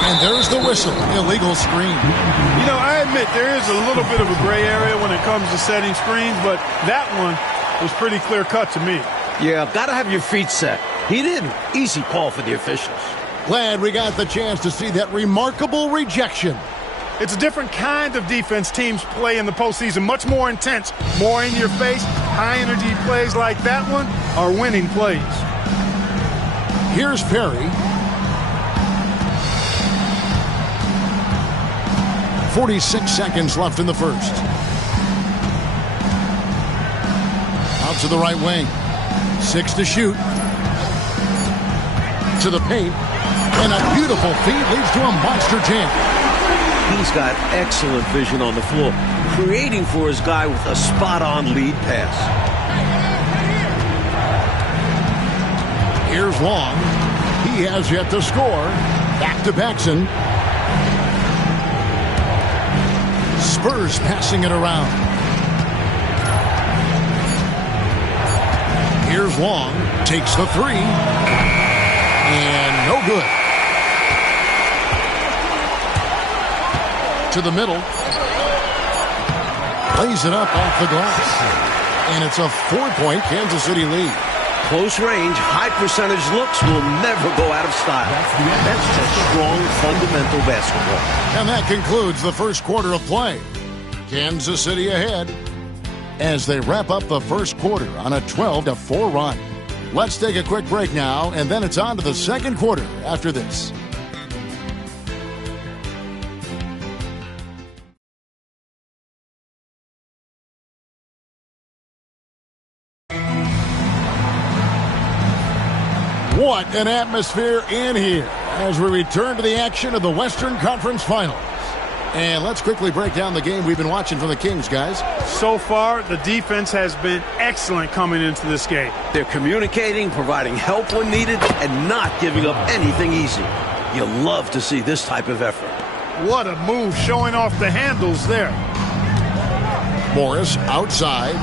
And there's the whistle. Illegal screen. You know, I admit there is a little bit of a gray area when it comes to setting screens, but that one was pretty clear cut to me. Yeah, gotta have your feet set. He didn't. Easy call for the officials. Glad we got the chance to see that remarkable rejection. It's a different kind of defense teams play in the postseason. Much more intense, more in your face. High-energy plays like that one are winning plays. Here's Perry. 46 seconds left in the first. Out to the right wing. 6 to shoot. To the paint. And a beautiful feed leads to a monster jam. He's got excellent vision on the floor, creating for his guy with a spot-on lead pass. Here's Long. He He has yet to score. Back to Paxson. Spurs passing it around. Here's Long. Takes the three. And no good. To the middle. Lays it up off the glass. And it's a 4-point Kansas City lead. Close range, high percentage looks will never go out of style. That's just strong, fundamental basketball. And that concludes the first quarter of play. Kansas City ahead as they wrap up the first quarter on a 12-4 run. Let's take a quick break now, and then it's on to the second quarter after this. What an atmosphere in here as we return to the action of the Western Conference Finals. And let's quickly break down the game we've been watching from the Kings, guys. So far, the defense has been excellent coming into this game. They're communicating, providing help when needed, and not giving up anything easy. You love to see this type of effort. What a move, showing off the handles there. Morris outside.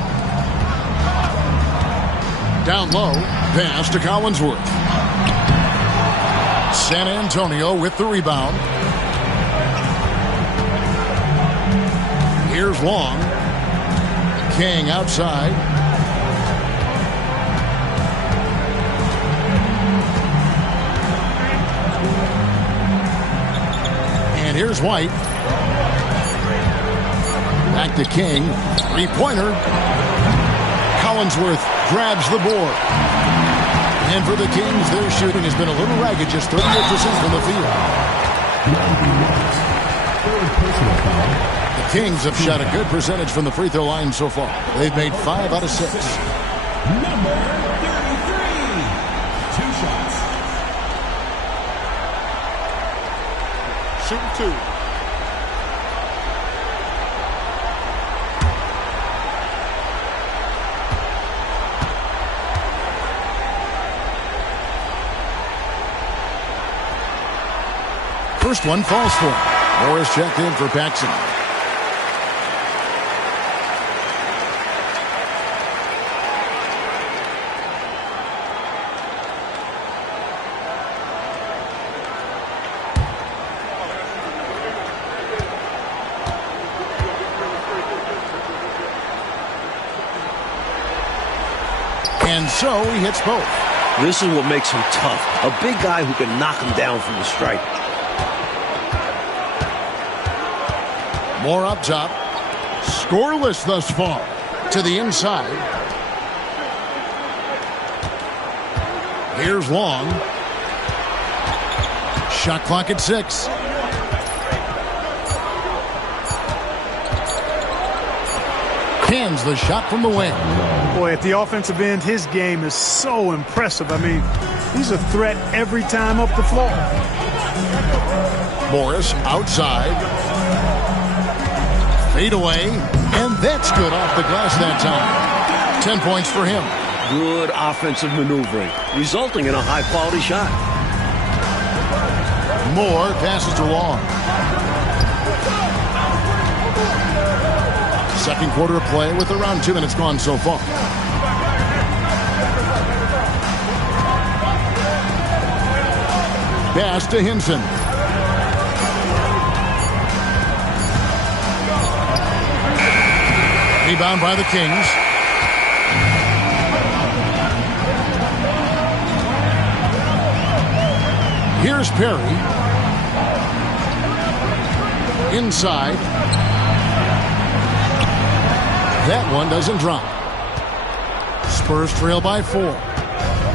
Down low, pass to Collinsworth. San Antonio with the rebound. Here's Long. King outside. And here's White. Back to King. Three-pointer. Collinsworth grabs the board. And for the Kings, their shooting has been a little ragged, just 38% from the field. The Kings have shot a good percentage from the free throw line so far. They've made 5 out of 6. Number 33. 2 shots. Shooting 2. First one falls for him. Morris checked in for Paxson. And so he hits both. This is what makes him tough. A big guy who can knock him down from the stripe. More up top. Scoreless thus far. To the inside. Here's Long. Shot clock at 6. Hands the shot from the wing. Boy, at the offensive end, his game is so impressive. I mean, he's a threat every time up the floor. Morris outside. Fade away. And that's good off the glass that time. 10 points for him. Good offensive maneuvering, resulting in a high-quality shot. Moore passes to Long. Second quarter of play with around 2 minutes gone so far. Pass to Hinson. Rebound by the Kings. Here's Perry. Inside. That one doesn't drop. Spurs trail by 4.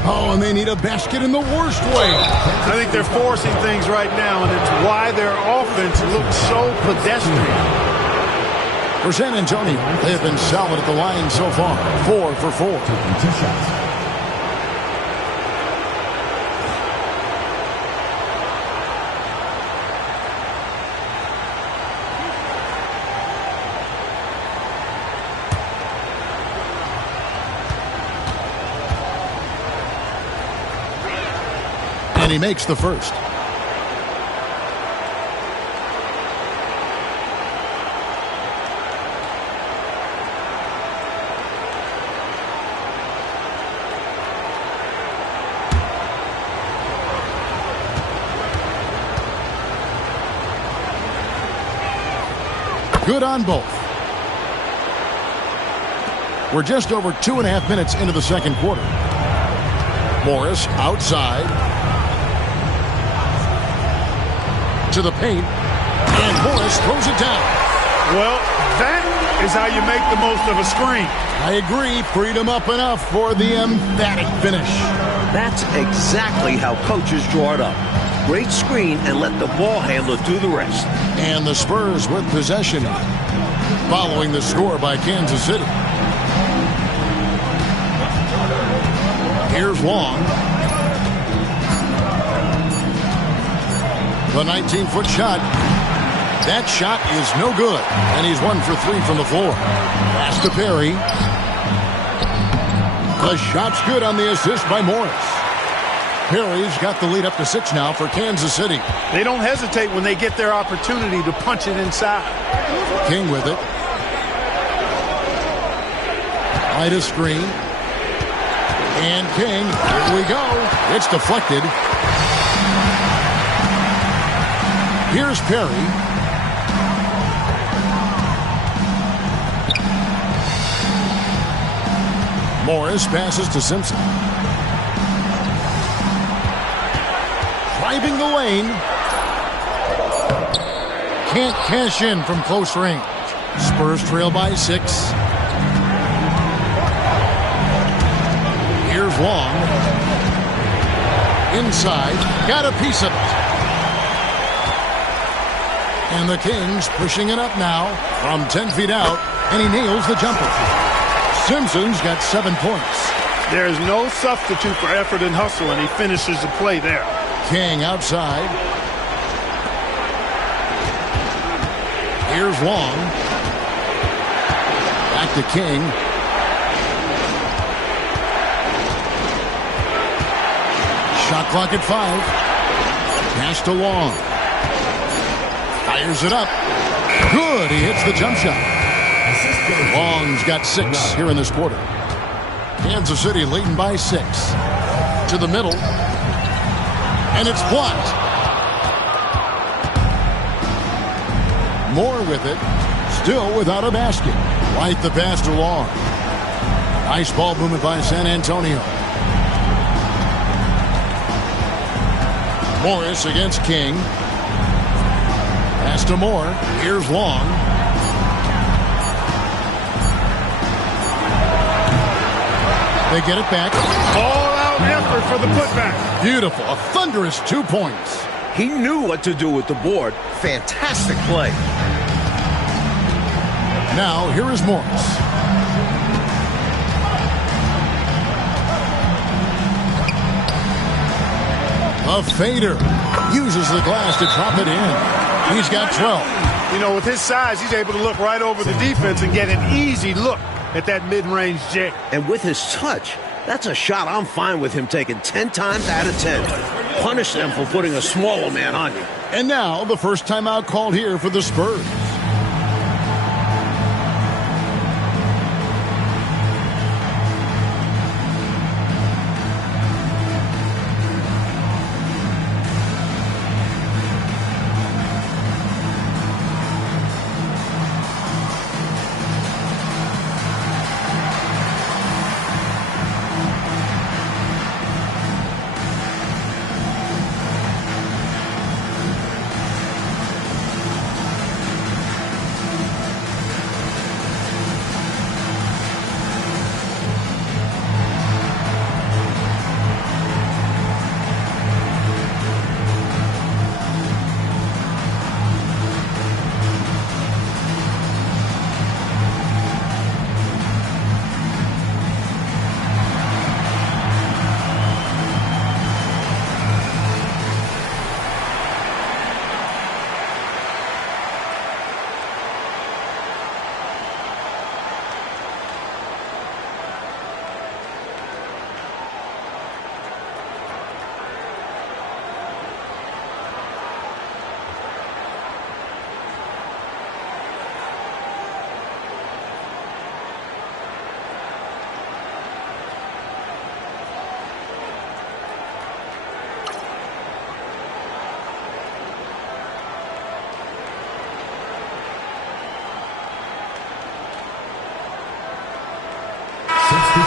Oh, and they need a basket in the worst way. I think they're forcing things right now, and it's why their offense looks so pedestrian. For San Antonio, they have been solid at the line so far. 4 for 4. Taking 2 shots. And he makes the first. Good on both. We're just over 2.5 minutes into the second quarter. Morris outside. To the paint. And Morris throws it down. Well, that is how you make the most of a screen. I agree. Freed him up enough for the emphatic finish. That's exactly how coaches draw it up. Great screen and let the ball handler do the rest. And the Spurs with possession, following the score by Kansas City. Here's Long. The 19-foot shot. That shot is no good. And he's 1 for 3 from the floor. Pass to Perry. The shot's good on the assist by Morris. Perry's got the lead up to 6 now for Kansas City. They don't hesitate when they get their opportunity to punch it inside. King with it. Right a screen. And King, here we go. It's deflected. Here's Perry. Morris passes to Simpson. Driving the lane. Can't cash in from close range. Spurs trail by 6. Here's Long. Inside. Got a piece of it. And the Kings pushing it up now from 10 feet out. And he nails the jumper. Simpson's got 7 points. There is no substitute for effort and hustle, and he finishes the play there. King outside. Here's Long. Back to King. Shot clock at 5. Pass to Long. Fires it up. Good. He hits the jump shot. Long's got 6 here in this quarter. Kansas City leading by 6. To the middle. And it's blocked. Moore with it. Still without a basket. Right the pass to Long. Nice ball movement by San Antonio. Morris against King. Pass to Moore. Here's Long. They get it back. All-out effort for the putback. Beautiful. A thunderous 2 points. He knew what to do with the board. Fantastic play. Now, here is Morris. A fader. Uses the glass to drop it in. He's got 12. You know, with his size, he's able to look right over the defense and get an easy look at that mid-range J. And with his touch, that's a shot I'm fine with him taking 10 times out of 10. Punish them for putting a smaller man on you. And now, the first timeout called here for the Spurs.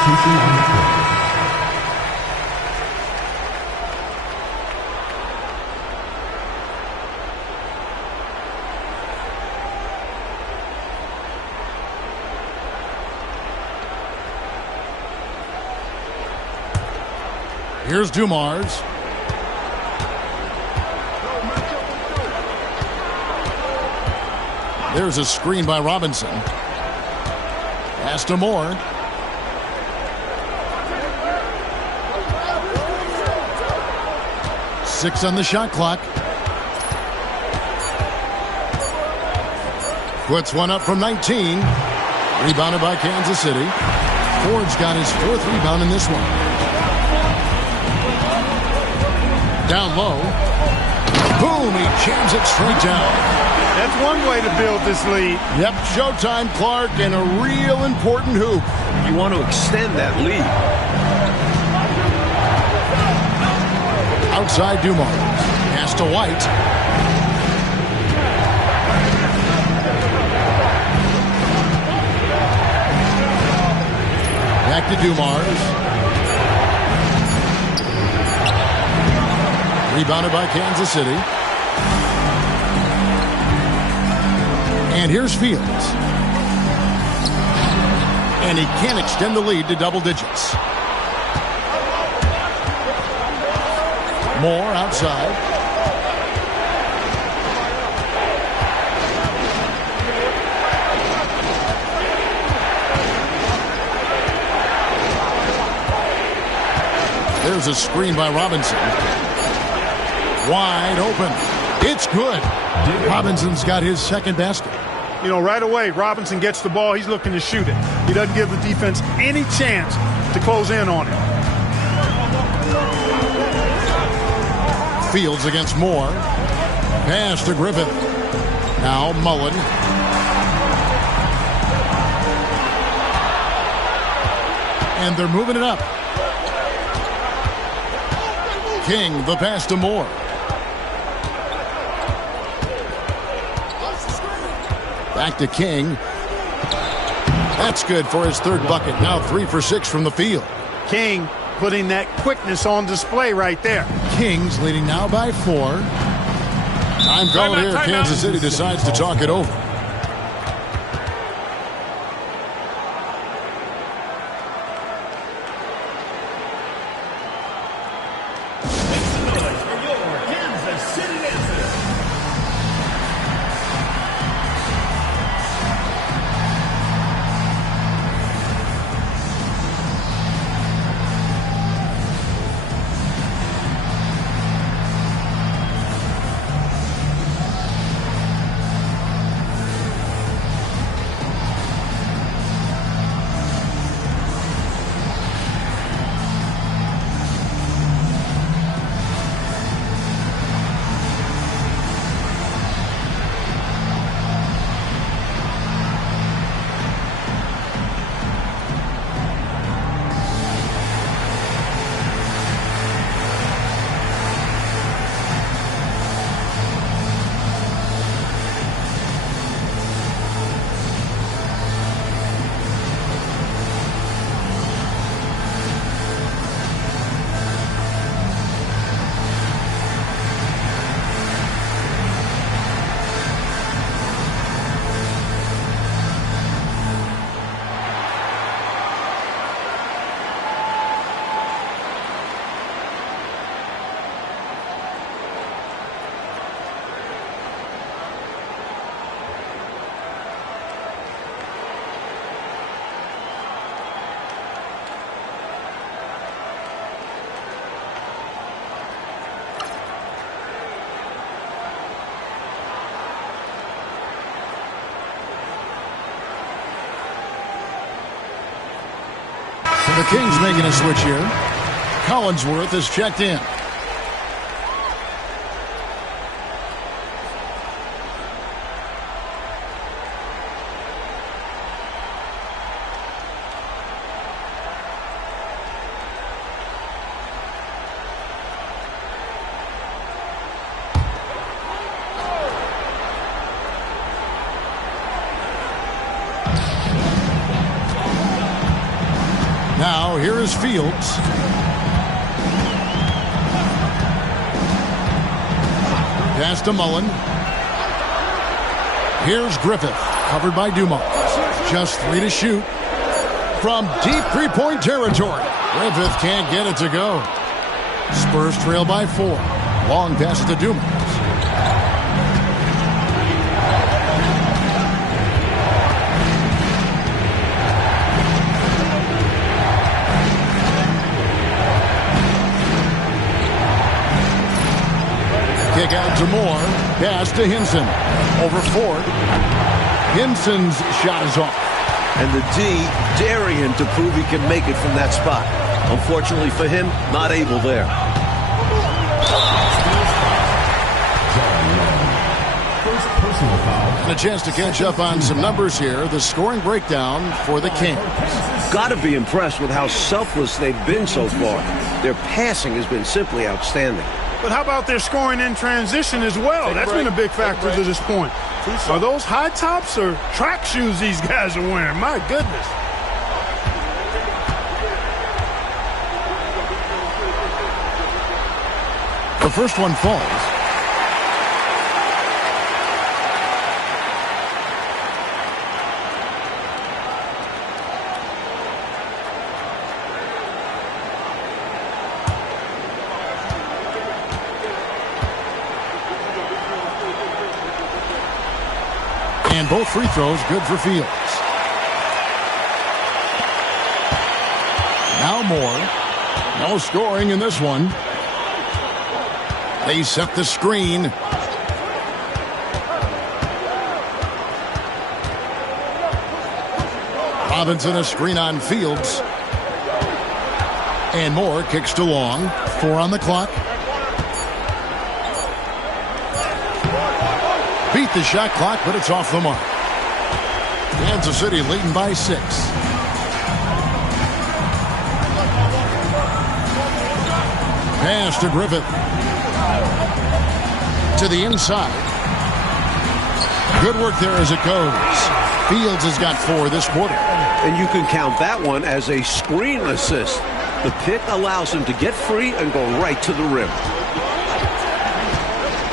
Substitution on the field. Here's Dumars. There's a screen by Robinson. Pass to Moore. Six on the shot clock. Puts one up from 19. Rebounded by Kansas City. Ford's got his fourth rebound in this one. Down low. Boom, he jams it straight down. That's one way to build this lead. Yep, showtime, Clark, and a real important hoop. You want to extend that lead. Outside Dumars. Pass to White. Back to Dumars. Rebounded by Kansas City. And here's Fields. And he can't extend the lead to double digits. Moore outside. There's a screen by Robinson. Wide open. It's good. Robinson's got his second basket. You know, right away, Robinson gets the ball. He's looking to shoot it. He doesn't give the defense any chance to close in on it. Fields against Moore. Pass to Griffin. Now Mullen. And they're moving it up. King, the pass to Moore. Back to King. That's good for his third bucket. Now 3 for 6 from the field. King putting that quickness on display right there. Kings leading now by 4. Time called here. Kansas City decides to talk it over. The Kings making a switch here. Collinsworth is checked in. Now here is Fields. Pass to Mullen. Here's Griffith, covered by Dumars. Just 3 to shoot from deep three-point territory. Griffith can't get it to go. Spurs trail by 4. Long passes to Dumars. Kick out to Moore. Pass to Hinson. Over Ford. Hinson's shot is off. And the D daring him to prove he can make it from that spot. Unfortunately for him, not able there. First personal foul. And a chance to catch up on some numbers here. The scoring breakdown for the Kings. Got to be impressed with how selfless they've been so far. Their passing has been simply outstanding. But how about their scoring in transition as well? That's been a big factor to this point. Are those high tops or track shoes these guys are wearing? My goodness. The first one falls. And both free throws good for Fields. Now Moore. No scoring in this one. They set the screen. Robinson a screen on Fields. And Moore kicks to Long. 4 on the clock. Beat the shot clock, but it's off the mark. Kansas City leading by 6. Pass to Griffith. To the inside. Good work there as it goes. Fields has got 4 this quarter. And you can count that one as a screen assist. The pick allows him to get free and go right to the rim.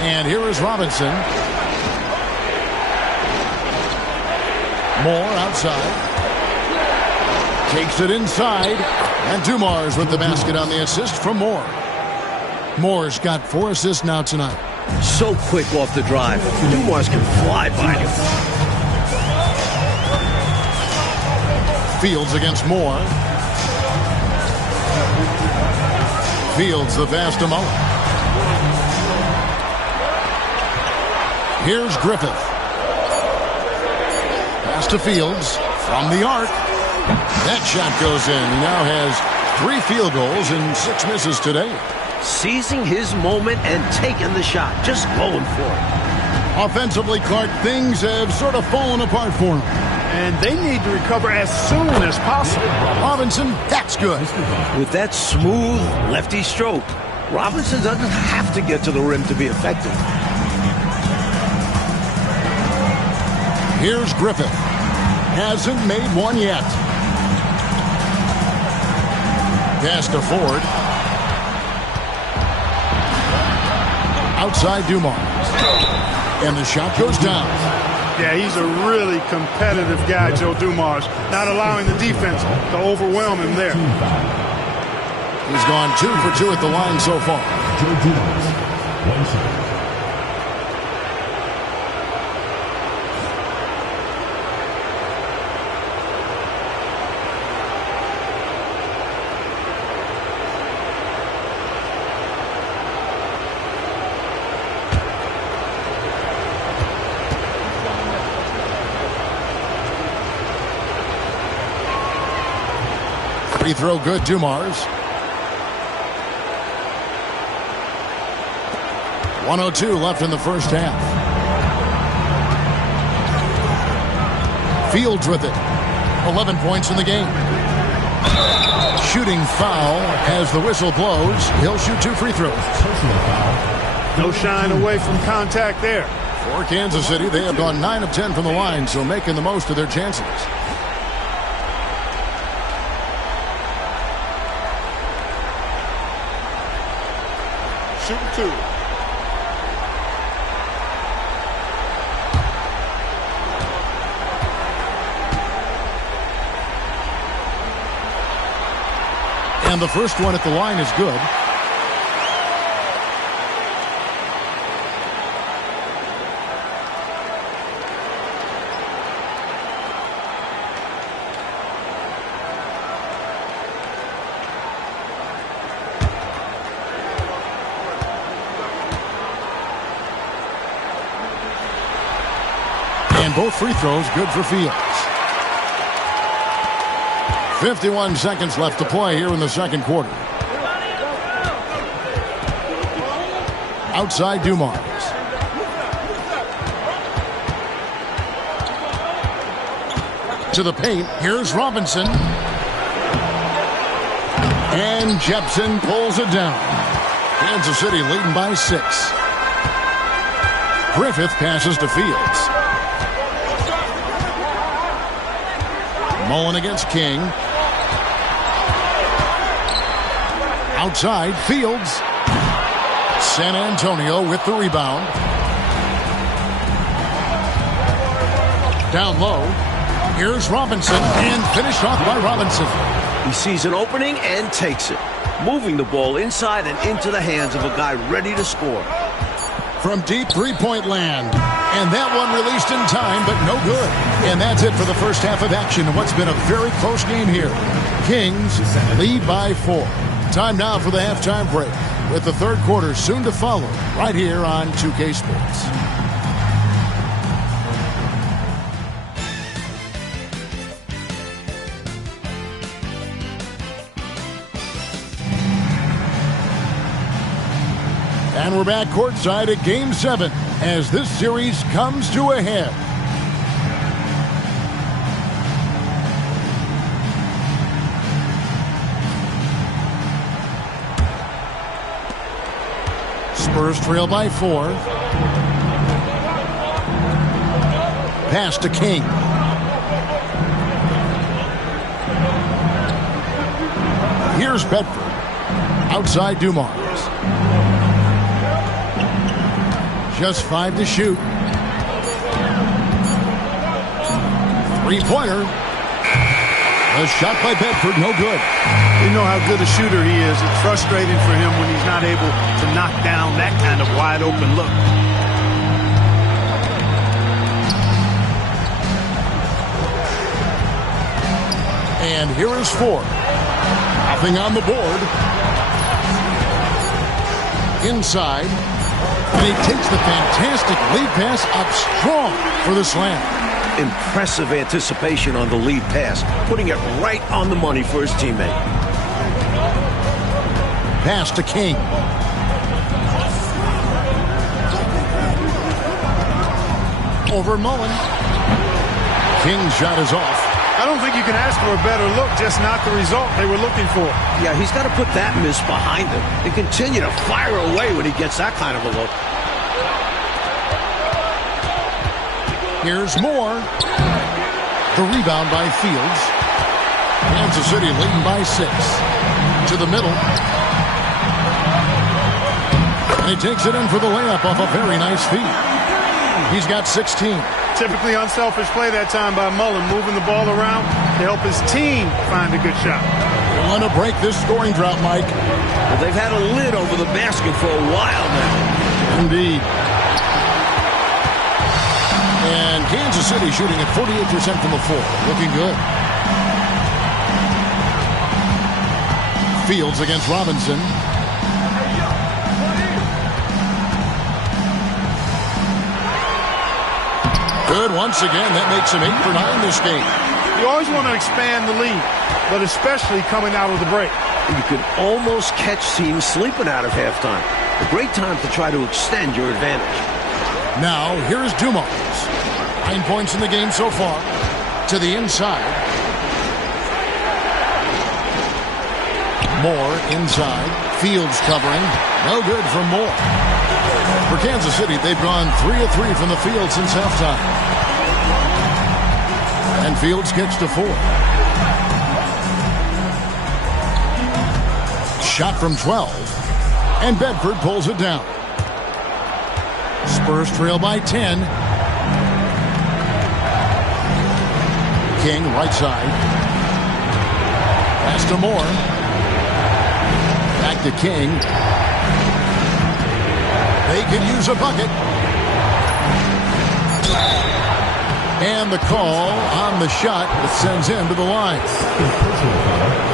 And here is Robinson. Moore outside. Takes it inside. And Dumars with the basket on the assist from Moore. Moore's got 4 assists now tonight. So quick off the drive. Dumars can fly by him. Fields against Moore. Fields the pass to Mullen. Here's Griffith. Pass to Fields from the arc. That shot goes in. He now has 3 field goals and 6 misses today. Seizing his moment and taking the shot. Just going for it. Offensively, Clark, things have sort of fallen apart for him. And they need to recover as soon as possible. Robinson, that's good. With that smooth lefty stroke, Robinson doesn't have to get to the rim to be effective. Here's Griffith. Hasn't made one yet. Pass to Ford. Outside Dumars. And the shot goes down. Yeah, he's a really competitive guy, Joe Dumars. Not allowing the defense to overwhelm him there. He's gone 2 for 2 at the line so far. Joe Dumars, 1 shot. Free throw good, Dumars. 1:02 left in the first half. Fields with it. 11 points in the game. Shooting foul as the whistle blows. He'll shoot 2 free throws. Personal foul. No shying away from contact there. For Kansas City, they have gone 9 of 10 from the line, so making the most of their chances. Shooting 2. And the first one at the line is good. And both free throws good for Fields. 51 seconds left to play here in the second quarter. Outside Dumars. To the paint. Here's Robinson. And Jepson pulls it down. Kansas City leading by 6. Griffith passes to Fields. Mullen against King. Outside, Fields. San Antonio with the rebound. Down low. Here's Robinson, and finished off by Robinson. He sees an opening and takes it, moving the ball inside and into the hands of a guy ready to score. From deep three-point land. And that one released in time, but no good. And that's it for the first half of action in what's been a very close game here. Kings lead by 4. Time now for the halftime break, with the third quarter soon to follow right here on 2K Sports. And we're back courtside at Game 7 as this series comes to a head. Spurs trail by 4. Pass to King. Here's Bedford. Outside Dumars. Just 5 to shoot. Three-pointer. A shot by Bedford, no good. You know how good a shooter he is. It's frustrating for him when he's not able to knock down that kind of wide-open look. And here is Ford. Nothing on the board. Inside. And he takes the fantastic lead pass up strong for the slam. Impressive anticipation on the lead pass, putting it right on the money for his teammate. Pass to King. Over Mullen. King's shot is off. I don't think you can ask for a better look, just not the result they were looking for. Yeah, he's got to put that miss behind him and continue to fire away when he gets that kind of a look. Here's Moore. The rebound by Fields. Kansas City leading by 6. To the middle. And he takes it in for the layup off a very nice feed. He's got 16. Typically unselfish play that time by Mullen, moving the ball around to help his team find a good shot. They want to break this scoring drought, Mike. Well, they've had a lid over the basket for a while now. Indeed. And Kansas City shooting at 48% from the floor. Looking good. Fields against Robinson. Good once again. That makes him 8 for 9 this game. You always want to expand the lead, but especially coming out of the break. You could almost catch teams sleeping out of halftime. A great time to try to extend your advantage. Now, here's Dumars. 9 points in the game so far. To the inside. Moore inside. Fields covering. No good for Moore. For Kansas City, they've gone 3 of 3 from the field since halftime. And Fields gets to 4. Shot from 12. And Bedford pulls it down. Spurs trail by 10. King, right side. Pass to Moore. Back to King. They can use a bucket. And the call on the shot that sends him to the line.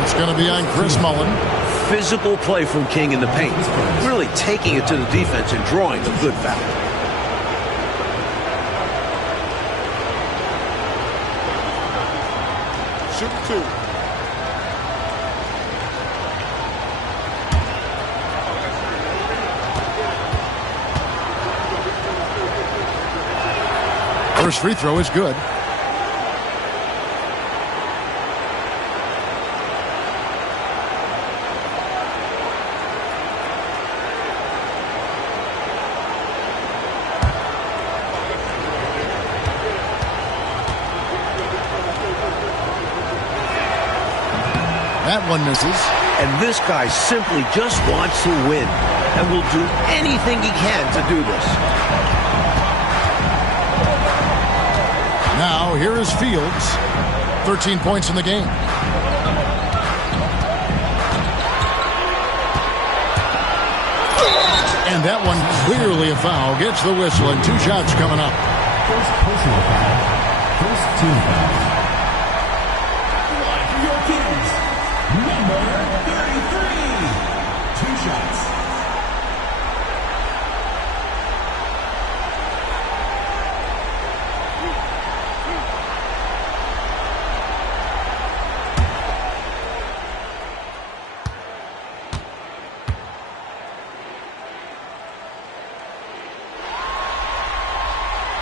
It's going to be on Chris Mullin. Physical play from King in the paint. Really taking it to the defense and drawing a good foul. Shooting 2. First free throw is good. That one misses. And this guy simply just wants to win and will do anything he can to do this. Now, here is Fields. 13 points in the game. And that one clearly a foul. Gets the whistle and 2 shots coming up. First personal foul. First team foul. Your Kings, number 33. 2 shots.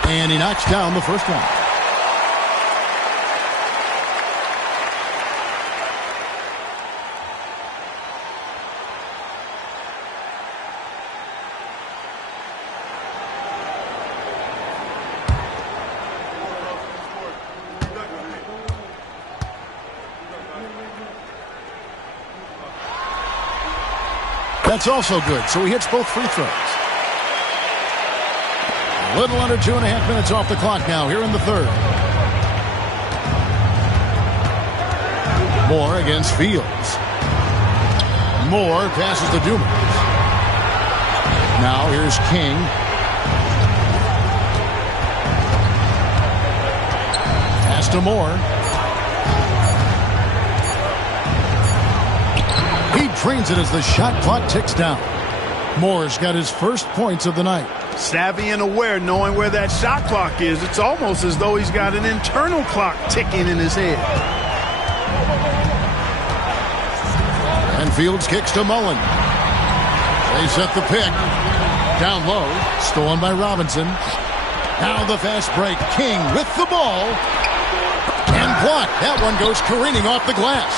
And he knocks down the first one. That's also good, so he hits both free throws. A little under 2.5 minutes off the clock now here in the third. Moore against Fields. Moore passes to Dumas. Now here's King. Pass to Moore. He trains it as the shot clock ticks down. Moore's got his first points of the night. Savvy and aware, knowing where that shot clock is. It's almost as though he's got an internal clock ticking in his head. And Fields kicks to Mullin. They set the pick. Down low. Stolen by Robinson. Now the fast break. King with the ball. And blocked. That one goes careening off the glass.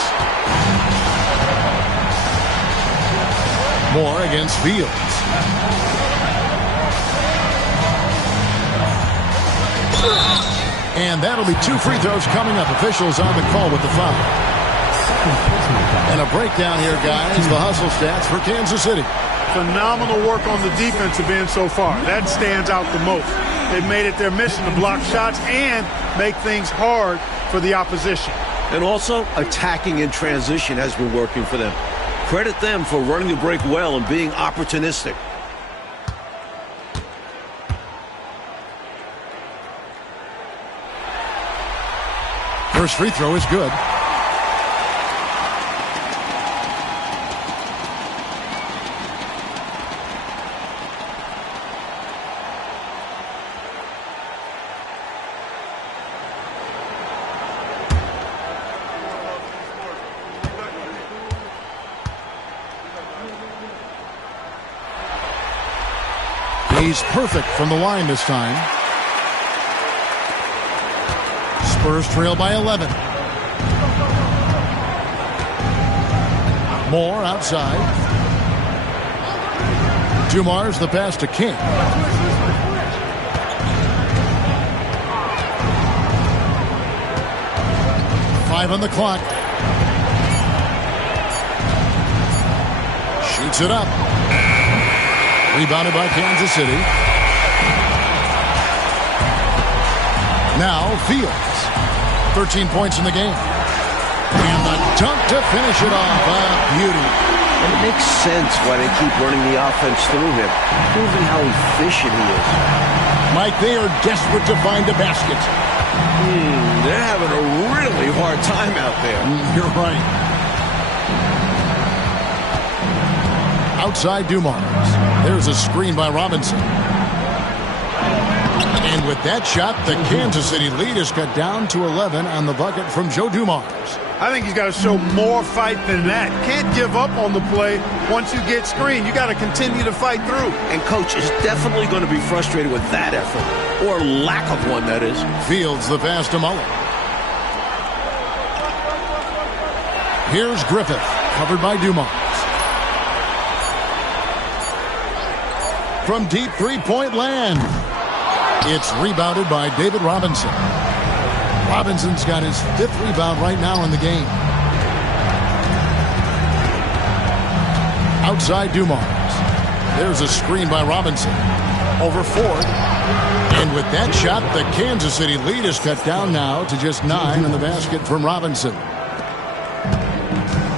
Moore against Fields. And that'll be 2 free throws coming up. Officials on the call with the foul. And a breakdown here, guys. The hustle stats for Kansas City. Phenomenal work on the defensive end so far. That stands out the most. They've made it their mission to block shots and make things hard for the opposition. And also, attacking in transition has been working for them. Credit them for running the break well and being opportunistic. First free throw is good. He's perfect from the line this time. Spurs trail by 11. Moore outside. Dumars the pass to King. Five on the clock. Shoots it up. Rebounded by Kansas City. Now Fields. 13 points in the game. And the dunk to finish it off. A beauty. And it makes sense why they keep running the offense through him, proving how efficient he is. Mike, they are desperate to find a basket. They're having a really hard time out there. You're right. Outside Dumars. There's a screen by Robinson. And with that shot, the Kansas City lead is cut down to 11 on the bucket from Joe Dumars. I think he's got to show more fight than that. Can't give up on the play once you get screened. You got to continue to fight through. And Coach is definitely going to be frustrated with that effort, or lack of one, that is. Fields the pass to Mullen. Here's Griffith, covered by Dumars. From deep three-point land. It's rebounded by David Robinson. Robinson's got his 5th rebound right now in the game. Outside Dumars. There's a screen by Robinson. Over Ford. And with that shot, the Kansas City lead is cut down now to just 9 in the basket from Robinson.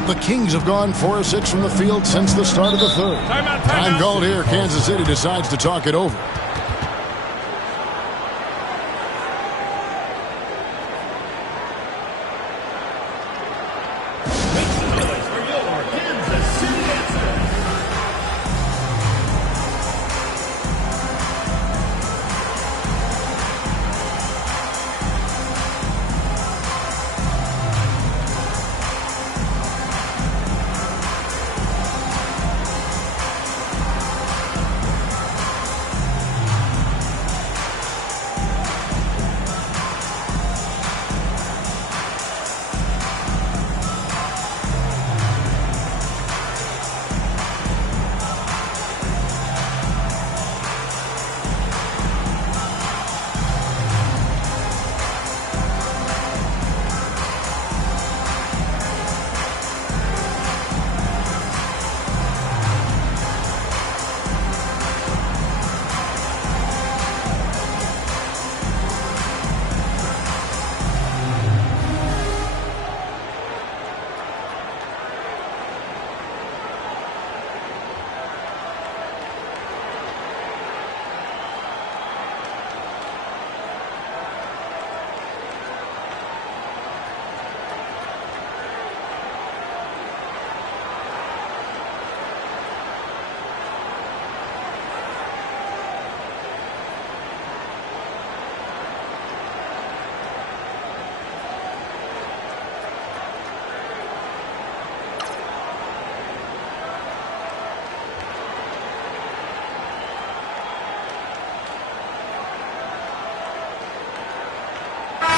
The Kings have gone 4 of 6 from the field since the start of the third. Time called here. Kansas City decides to talk it over.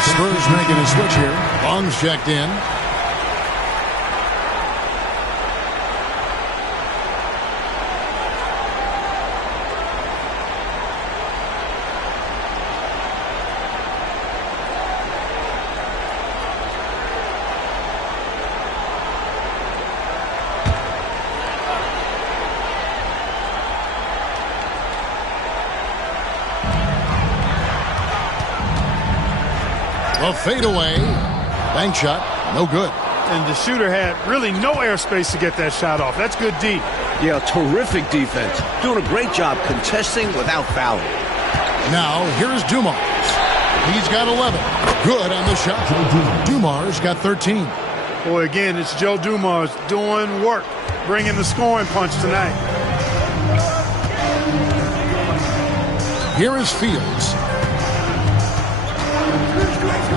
Spurs making a switch here. Long's checked in. A fadeaway. Bank shot. No good. And the shooter had really no airspace to get that shot off. That's good D. Yeah, terrific defense. Doing a great job contesting without fouling. Now, here's Dumars. He's got 11. Good on the shot. Dumars got 13. Boy, again, it's Joe Dumars doing work, bringing the scoring punch tonight. Here is Fields.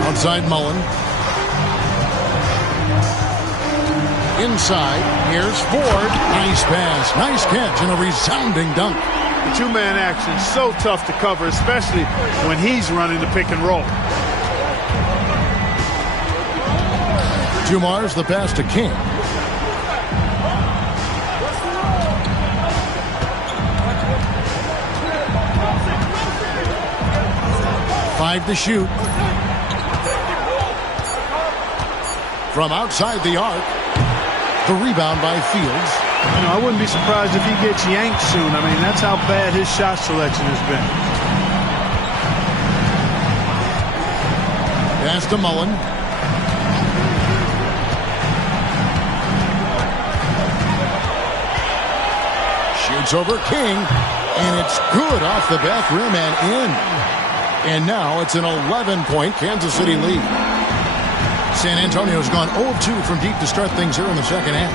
Outside Mullen. Inside, here's Ford. Nice pass, nice catch, and a resounding dunk. The two-man action is so tough to cover, especially when he's running the pick and roll. Dumars the pass to King. Five to shoot. From outside the arc, the rebound by Fields. You know, I wouldn't be surprised if he gets yanked soon. I mean, that's how bad his shot selection has been. Pass to Mullen. Shoots over King, and it's good off the back rim and in. And now it's an 11-point Kansas City lead. San Antonio's gone 0-2 from deep to start things here in the second half.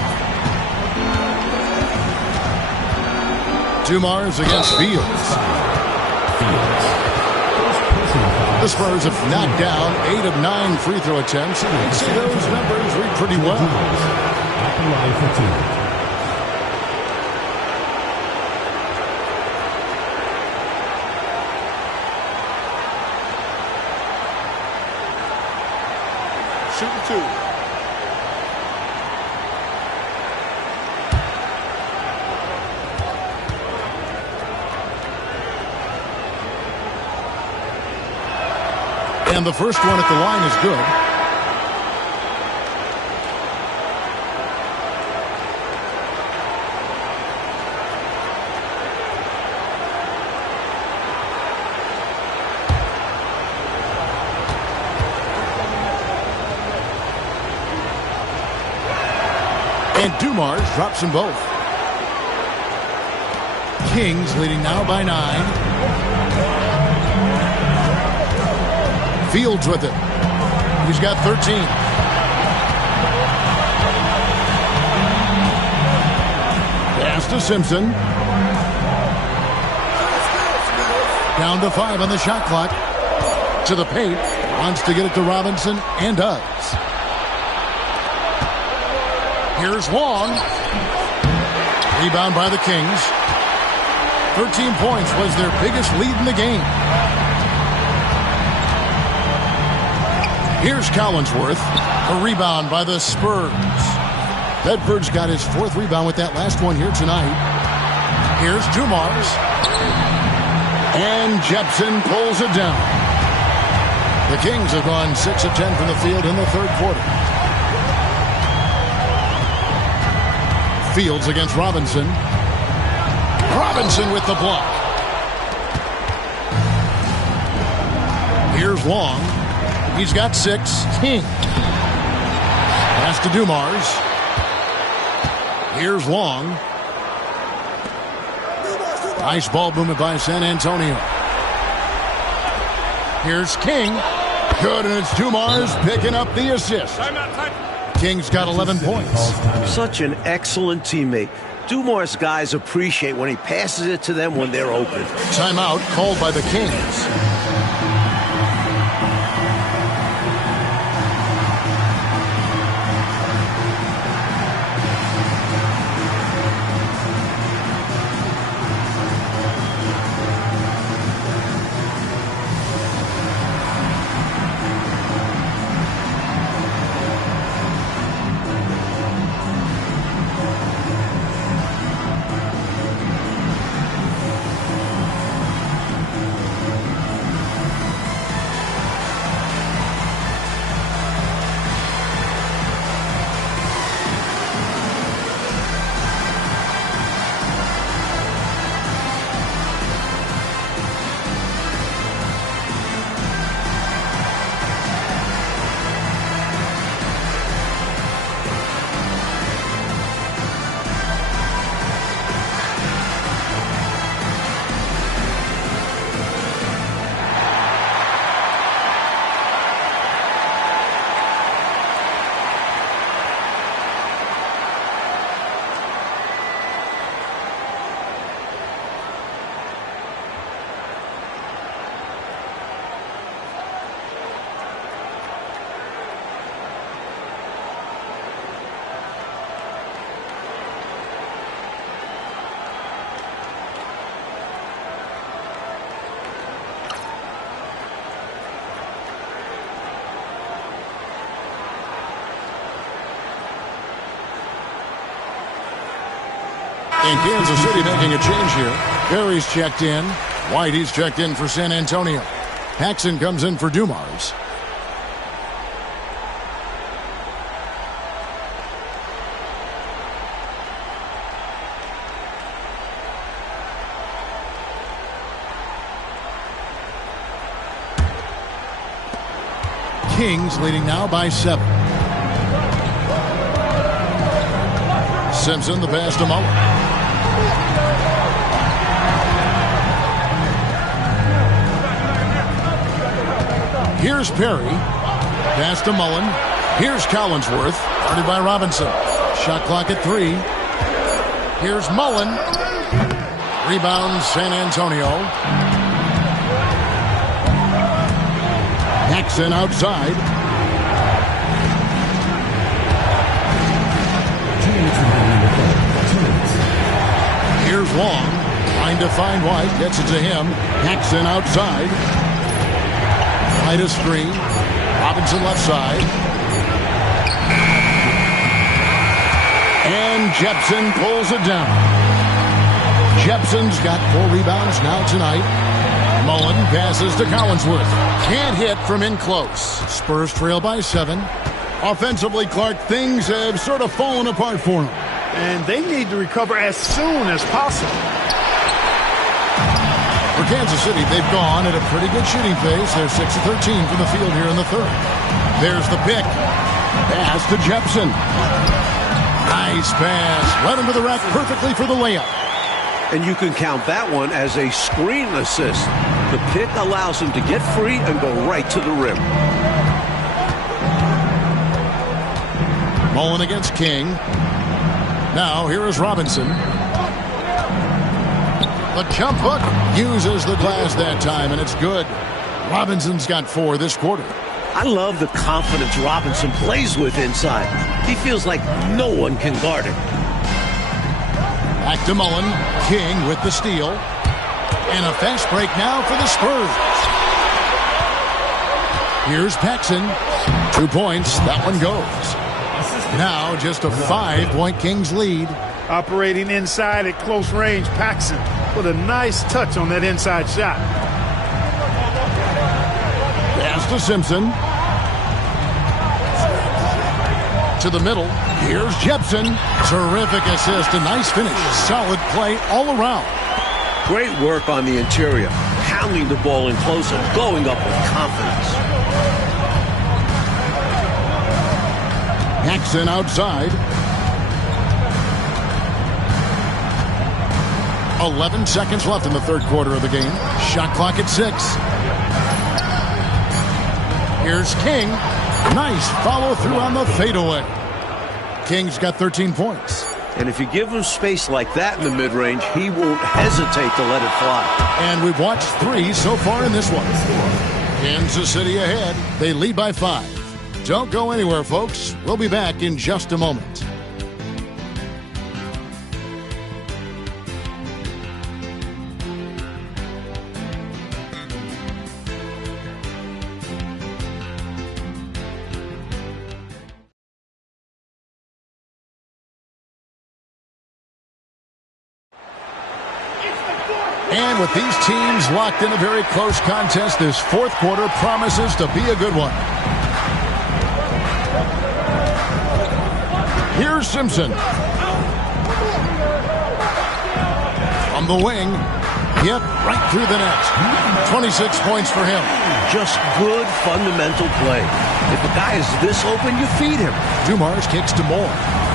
Dumars against Fields. The Spurs have knocked down 8 of 9 free throw attempts. And you can see those numbers read pretty well. At the line for two. Shooting two. And the first one at the line is good. And Dumars drops them both. Kings leading now by 9. Fields with it. He's got 13. Pass to Simpson. Down to 5 on the shot clock. To the paint. Wants to get it to Robinson and does. Here's Long. Rebound by the Kings. 13 points was their biggest lead in the game. Here's Collinsworth. A rebound by the Spurs. Bedford's got his 4th rebound with that last one here tonight. Here's Dumars. And Jepson pulls it down. The Kings have gone 6 of 10 from the field in the third quarter. Fields against Robinson. Robinson with the block. Here's Long. He's got 6. King. Pass to Dumars. Here's Long. Nice ball movement by San Antonio. Here's King. Good, and it's Dumars picking up the assist. King's got 11 points. Such an excellent teammate. Dumars guys appreciate when he passes it to them when they're open. Timeout called by the Kings. And Kansas City making a change here. Barry's checked in. Whitey's checked in for San Antonio. Paxson comes in for Dumars. Kings leading now by 7. Simpson, the pass to Mullen. Here's Perry. Pass to Mullen. Here's Collinsworth. Guarded by Robinson. Shot clock at 3. Here's Mullen. Rebound San Antonio. Paxson outside. Here's Long. Trying to find White. Gets it to him. Paxson outside. White a screen. Robinson left side. And Jepson pulls it down. Jepson's got 4 rebounds now tonight. Mullen passes to Collinsworth. Can't hit from in close. Spurs trail by 7. Offensively, Clark, things have sort of fallen apart for them. And they need to recover as soon as possible. For Kansas City, they've gone at a pretty good shooting pace. They're 6 of 13 from the field here in the third. There's the pick. Pass to Jepson. Nice pass. Led him to the rack perfectly for the layup. And you can count that one as a screen assist. The pick allows him to get free and go right to the rim. Mullen against King. Now here is Robinson. The jump hook uses the glass that time, and it's good. Robinson's got 4 this quarter. I love the confidence Robinson plays with inside. He feels like no one can guard him. Back to Mullen. King with the steal. And a fast break now for the Spurs. Here's Paxson. 2 points. That one goes. Now just a 5-point Kings lead. Operating inside at close range, Paxson with a nice touch on that inside shot. Pass to Simpson. To the middle. Here's Jepson. Terrific assist. A nice finish. Solid play all around. Great work on the interior. Pounding the ball in close and going up with confidence. Paxson outside. 11 seconds left in the third quarter of the game. Shot clock at 6. Here's King. Nice follow through on the fadeaway. King's got 13 points. And if you give him space like that in the mid-range, he won't hesitate to let it fly. And we've watched 3 so far in this one. Kansas City ahead. They lead by 5. Don't go anywhere, folks. We'll be back in just a moment. And with these teams locked in a very close contest, this fourth quarter promises to be a good one. Here's Simpson. From the wing. Yep, right through the net. 26 points for him. Just good fundamental play. If a guy is this open, you feed him. Dumars kicks to Moore.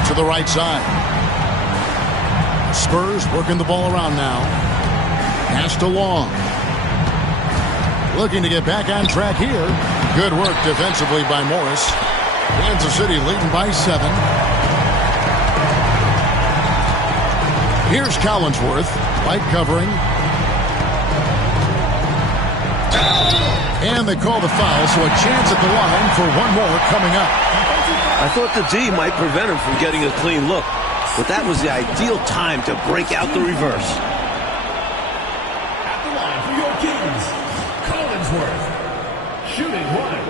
To the right side. Spurs working the ball around now. Pass to Long. Looking to get back on track here. Good work defensively by Morris. Kansas City leading by 7. Here's Collinsworth. Light covering. And they call the foul, so a chance at the line for one more coming up. I thought the D might prevent him from getting a clean look, but that was the ideal time to break out the reverse. At the line for your Kings, Collinsworth, shooting 1.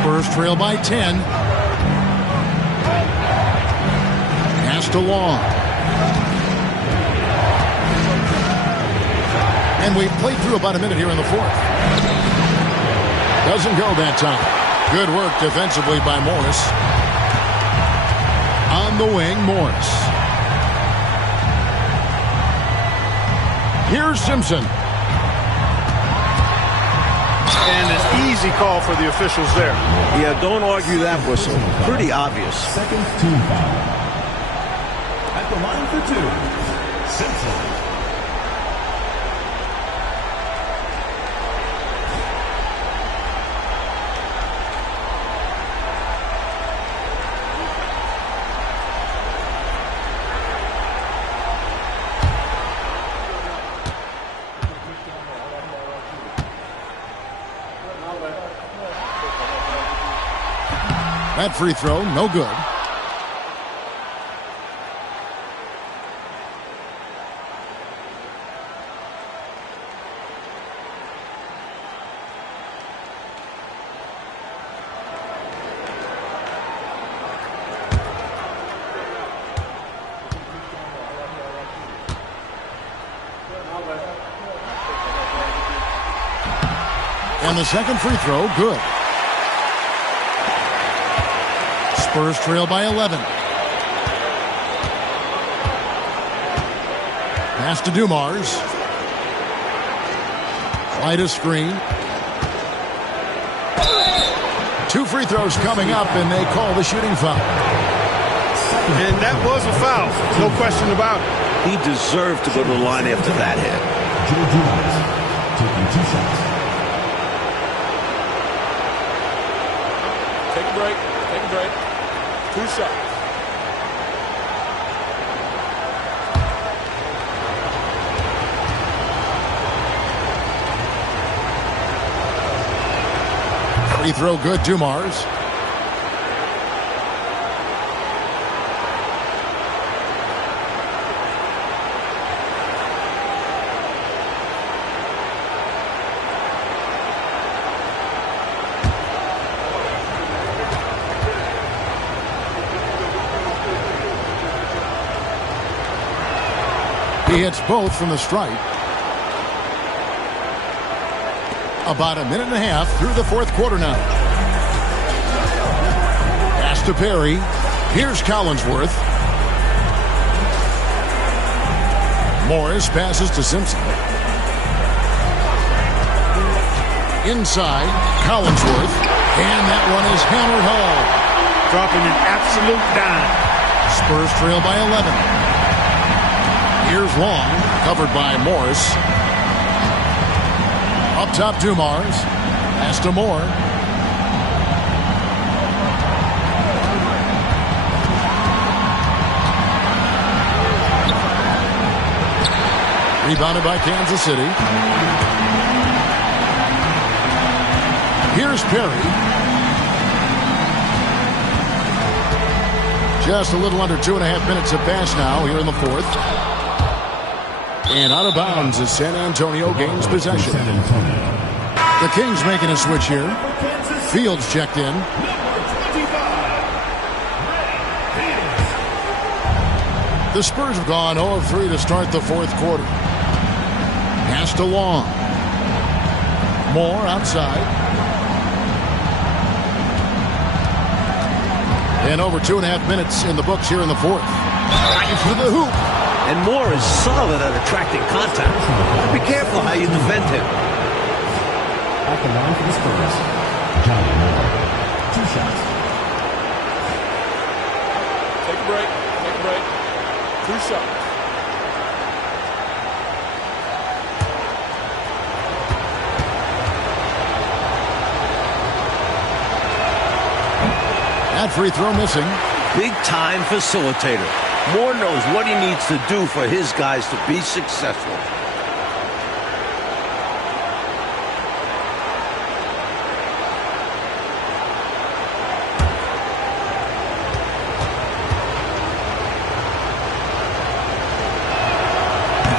Spurs trail by 10. Pass to Long. And we played through about a minute here in the fourth. Doesn't go that time. Good work defensively by Morris. On the wing, Morris. Here's Simpson. And an easy call for the officials there. Yeah, don't argue that whistle. Pretty obvious. Second team foul. At the line for two, Simpson. That free throw, no good. And the second free throw, good. Spurs trail by 11. Pass to Dumars. Slide a screen. Two free throws coming up, and they call the shooting foul. And that was a foul. No question about it. He deserved to go to the line after that hit. Joe Dumars taking 2 shots. Take a break. Take a break. 2 shots. Free throw good, Dumars. He hits both from the stripe. About a minute and a half through the fourth quarter now. Pass to Perry. Here's Collinsworth. Morris passes to Simpson. Inside, Collinsworth. And that one is hammered home. Dropping an absolute dime. Spurs trail by 11. Here's Long, covered by Morris. Up top, Dumars. Pass to Moore. Rebounded by Kansas City. Here's Perry. Just a little under 2.5 minutes have passed now here in the fourth. And out of bounds as San Antonio gains possession. The Kings making a switch here. Fields checked in. The Spurs have gone 0 of 3 to start the fourth quarter. Pass to Long. Moore outside. And over 2.5 minutes in the books here in the fourth. Right for the hoop. And Moore is solid at attracting contact. Be careful how you defend him. At the line for the Spurs, Johnny Moore. 2 shots. Take a break. Take a break. 2 shots. That free throw missing. Big time facilitator. Moore knows what he needs to do for his guys to be successful.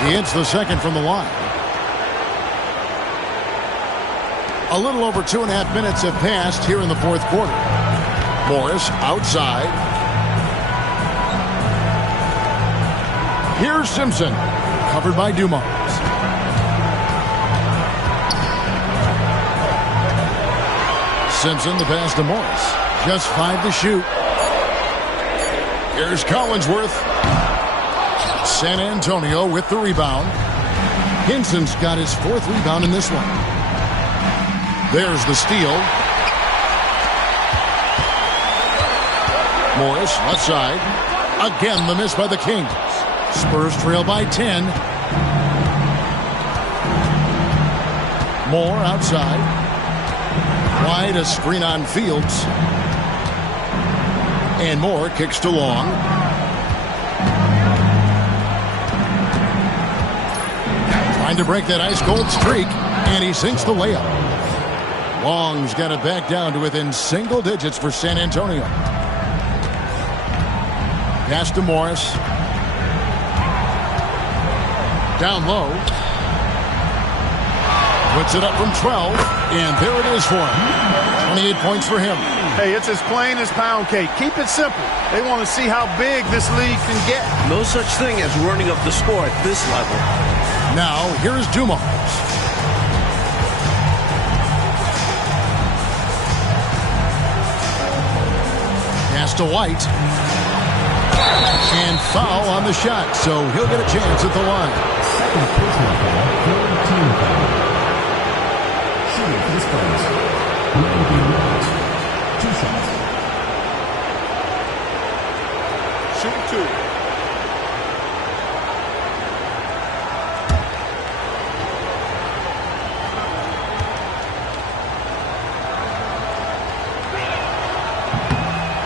He hits the second from the line. A little over 2.5 minutes have passed here in the fourth quarter. Morris outside. Here's Simpson, covered by Dumars. Simpson, the pass to Morris. Just 5 to shoot. Here's Collinsworth. San Antonio with the rebound. Hinson's got his 4th rebound in this one. There's the steal. Morris, left side. Again, the miss by the Kings. Spurs trail by 10. Moore outside. Wide, a screen on Fields. And Moore kicks to Long. Trying to break that ice-cold streak, and he sinks the layup. Long's got it back down to within single digits for San Antonio. Pass to Morris. Down low. Puts it up from 12, and there it is for him. 28 points for him. Hey, it's as plain as pound cake. Keep it simple. They want to see how big this league can get. No such thing as running up the score at this level. Now, here's Dumars. Pass to White. And foul on the shot, so he'll get a chance at the line. Second personal foul, third team foul. Shooting for the Spurs. Brandon White. 2 shots. Shoot 2.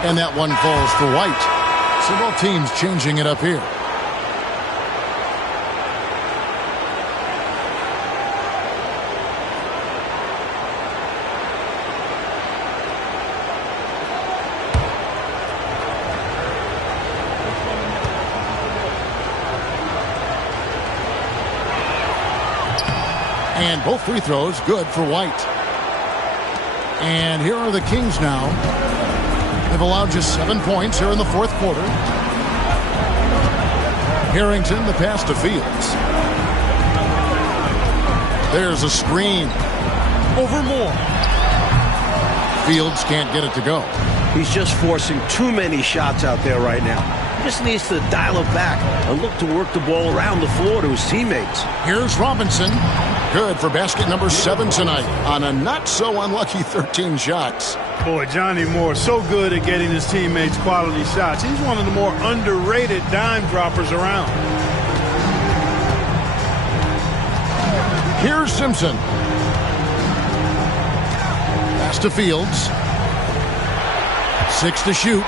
And that one falls for White. So both teams changing it up here. And both free throws good for White. And here are the Kings now. They've allowed just 7 points here in the 4th quarter. Harrington, the pass to Fields. There's a screen. Over Moore. Fields can't get it to go. He's just forcing too many shots out there right now. He just needs to dial it back and look to work the ball around the floor to his teammates. Here's Robinson. Good for basket number 7 tonight on a not-so-unlucky 13 shots. Boy, Johnny Moore, so good at getting his teammates quality shots. He's one of the more underrated dime droppers around. Here's Simpson. Pass to Fields. 6 to shoot.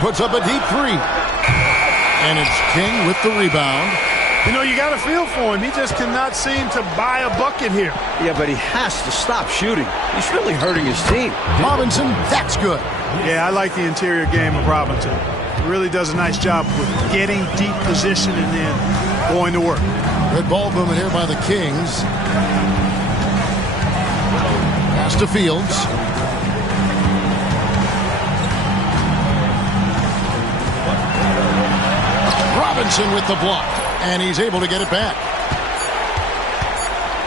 Puts up a deep 3. And it's King with the rebound. You know, you got to feel for him. He just cannot seem to buy a bucket here. Yeah, but he has to stop shooting. He's really hurting his team. Robinson, that's good. Yeah, I like the interior game of Robinson. He really does a nice job with getting deep position and then going to work. Good ball movement here by the Kings. Pass to Fields. Robinson with the block, and he's able to get it back.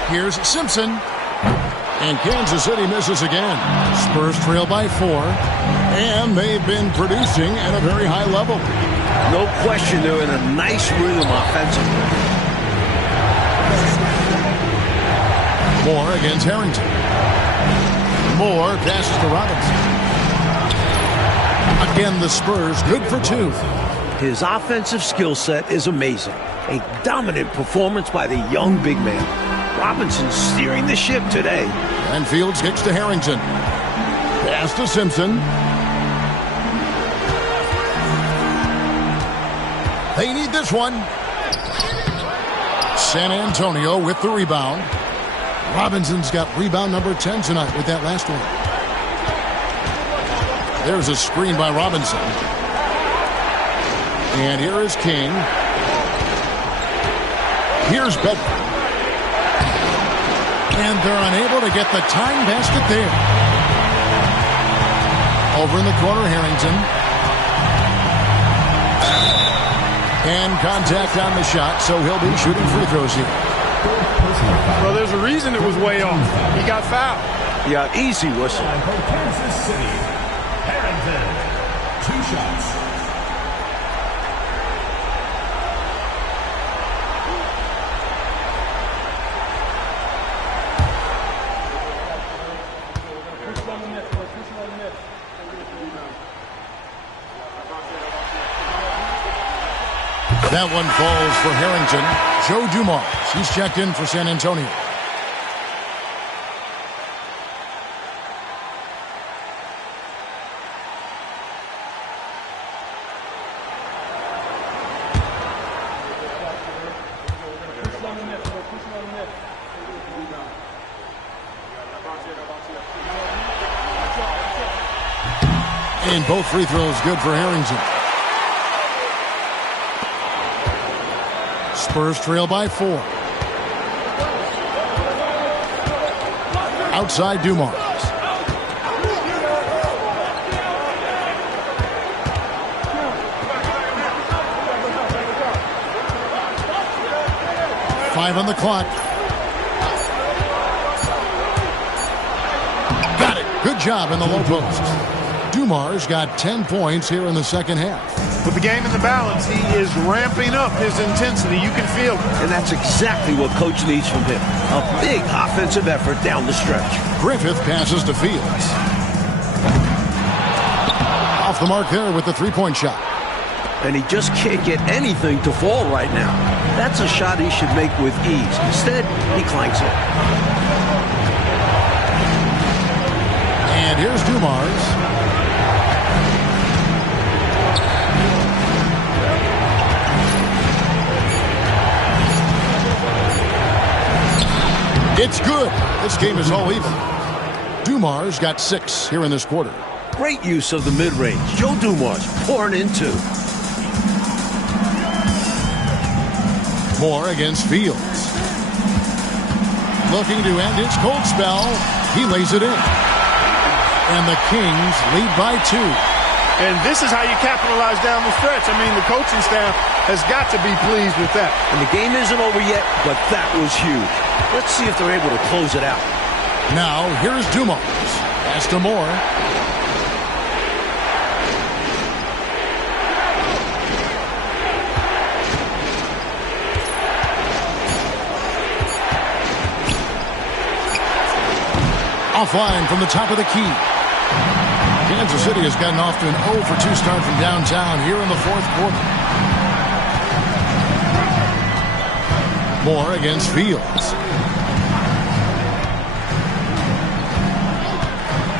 Here's Simpson, and Kansas City misses again. Spurs trail by 4, and they've been producing at a very high level. No question, they're in a nice rhythm offensively. Moore against Harrington. Moore passes to Robinson. Again, the Spurs good for 2. His offensive skill set is amazing. A dominant performance by the young big man. Robinson steering the ship today. And Fields kicks to Harrington. Pass to Simpson. They need this one. San Antonio with the rebound. Robinson's got rebound number 10 tonight with that last one. There's a screen by Robinson. And here is King. Here's Bedford. And they're unable to get the tying basket there. Over in the corner, Harrington. And contact on the shot, so he'll be shooting free throws here. Well, there's a reason it was way off. He got fouled. Yeah, easy whistle. And for Kansas City, Harrington. 2 shots. That one falls for Harrington. Joe Dumars, he's checked in for San Antonio. And both free throws good for Harrington. Spurs trail by 4. Outside Dumars. Five on the clock. Got it. Good job in the low post. Dumars got 10 points here in the second half. With the game in the balance, he is ramping up his intensity. You can feel it. And that's exactly what Coach needs from him. A big offensive effort down the stretch. Griffith passes to Fields. Off the mark there with the three-point shot. And he just can't get anything to fall right now. That's a shot he should make with ease. Instead, he clanks it. And here's Dumars. It's good. This game is all even. Dumars got 6 here in this quarter. Great use of the mid-range. Joe Dumars pouring in 2. Moore against Fields. Looking to end his cold spell. He lays it in. And the Kings lead by 2. And this is how you capitalize down the stretch. I mean, the coaching staff has got to be pleased with that. And the game isn't over yet, but that was huge. Let's see if they're able to close it out. Now, here's Dumars. Pass to Moore. Offline from the top of the key. Kansas City has gotten off to an 0 for 2 start from downtown here in the fourth quarter. Moore against Fields.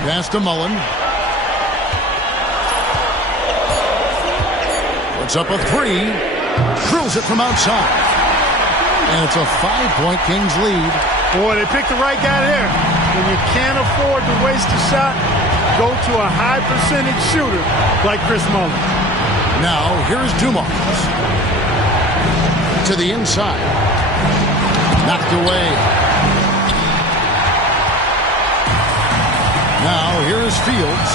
Pass to Mullen. Puts up a 3. Drills it from outside. And it's a 5-point Kings lead. Boy, they picked the right guy there. When you can't afford to waste a shot, go to a high percentage shooter like Chris Mullen. Now, here's Dumars. To the inside. Knocked away. Now, here is Fields.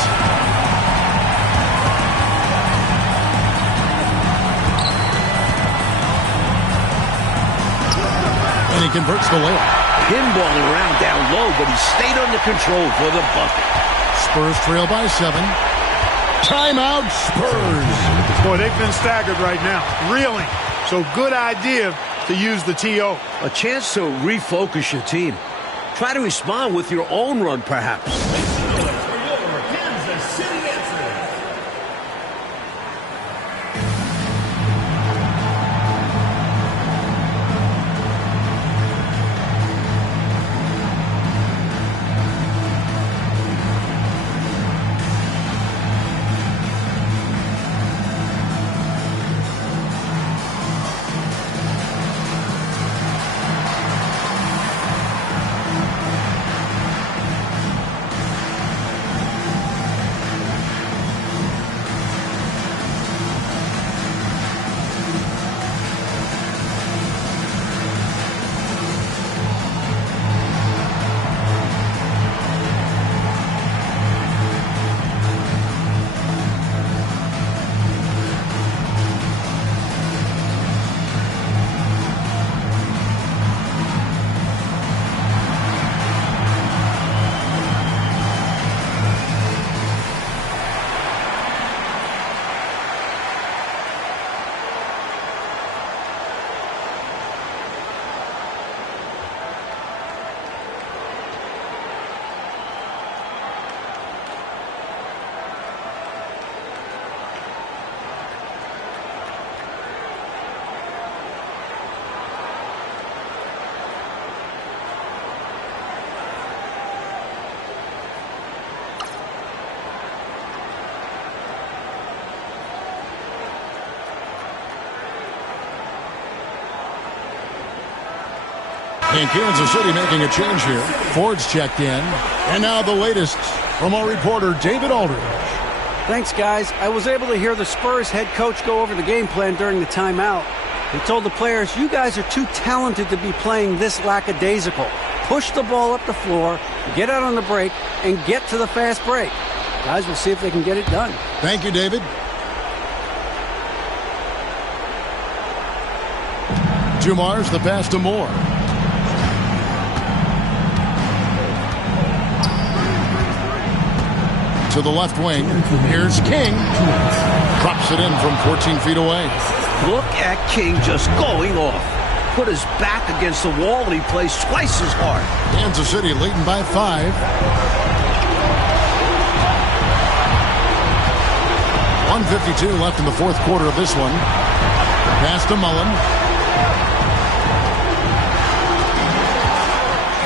And he converts the layup. Pinballing around down low, but he stayed under control for the bucket. Spurs trail by 7. Timeout, Spurs. Boy, they've been staggered right now. Reeling. So good idea to use the TO. A chance to refocus your team. Try to respond with your own run, perhaps. Kansas City answers. And Kansas City making a change here. Ford's checked in. And now the latest from our reporter, David Aldridge. Thanks, guys. I was able to hear the Spurs head coach go over the game plan during the timeout. He told the players, you guys are too talented to be playing this lackadaisical. Push the ball up the floor, get out on the break, and get to the fast break. Guys, we'll see if they can get it done. Thank you, David. Dumar's the pass to Moore. To the left wing. Here's King. Drops it in from 14 feet away. Look at King just going off. Put his back against the wall and he plays twice as hard. Kansas City leading by 5. 1:52 left in the fourth quarter of this one. Pass to Mullen.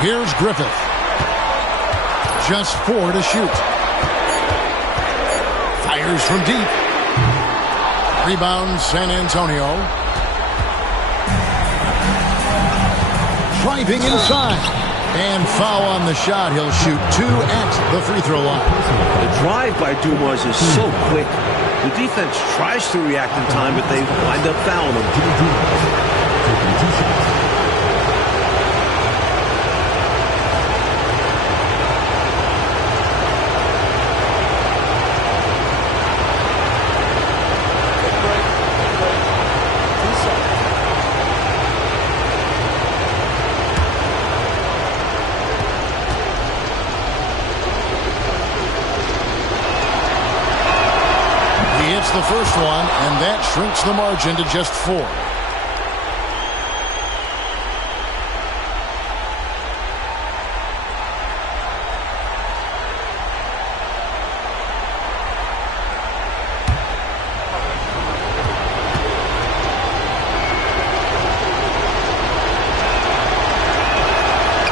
Here's Griffith. Just 4 to shoot. Fires from deep. Rebound San Antonio. Driving inside. And foul on the shot. He'll shoot 2 at the free throw line. The drive by Dumas is so quick. The defense tries to react in time, but they wind up fouling him. Taking 2 shots. The first one, and that shrinks the margin to just 4.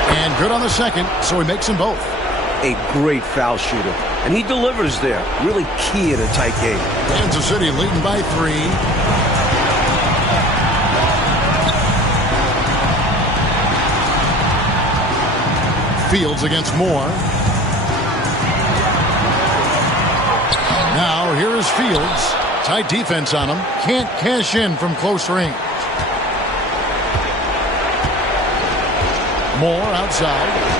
And good on the second, so he makes them both. A great foul shooter, and he delivers there. Really key in a tight game. Kansas City leading by 3. Fields against Moore. Now here is Fields. Tight defense on him. Can't cash in from close range. Moore outside.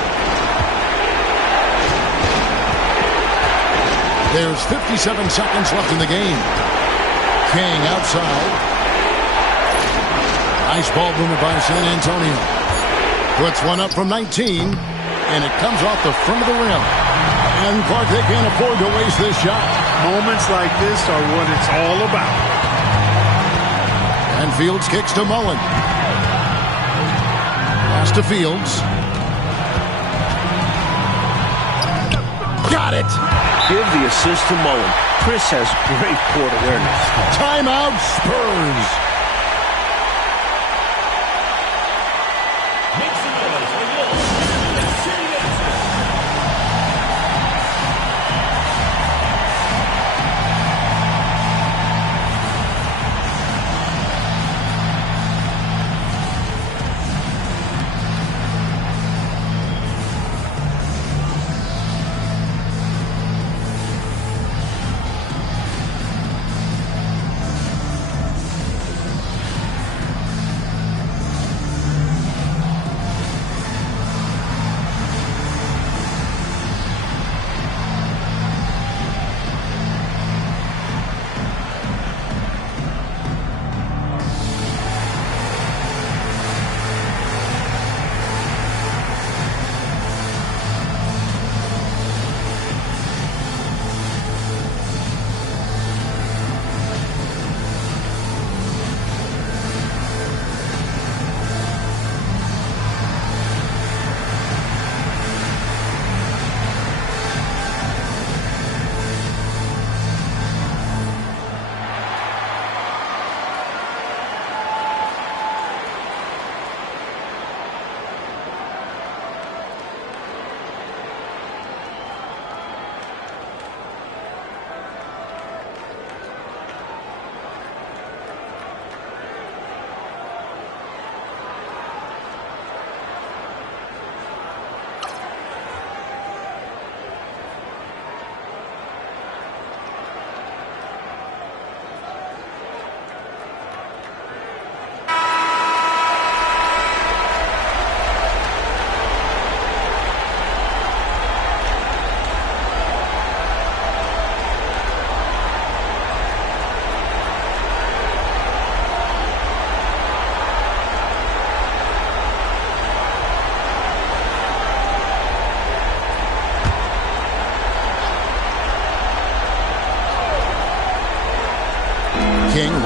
There's 57 seconds left in the game. King outside. Nice ball movement by San Antonio. Puts one up from 19, and it comes off the front of the rim. And Clark, they can't afford to waste this shot. Moments like this are what it's all about. And Fields kicks to Mullen. Pass to Fields. Got it. Give the assist to Mullen. Chris has great court awareness. Timeout Spurs.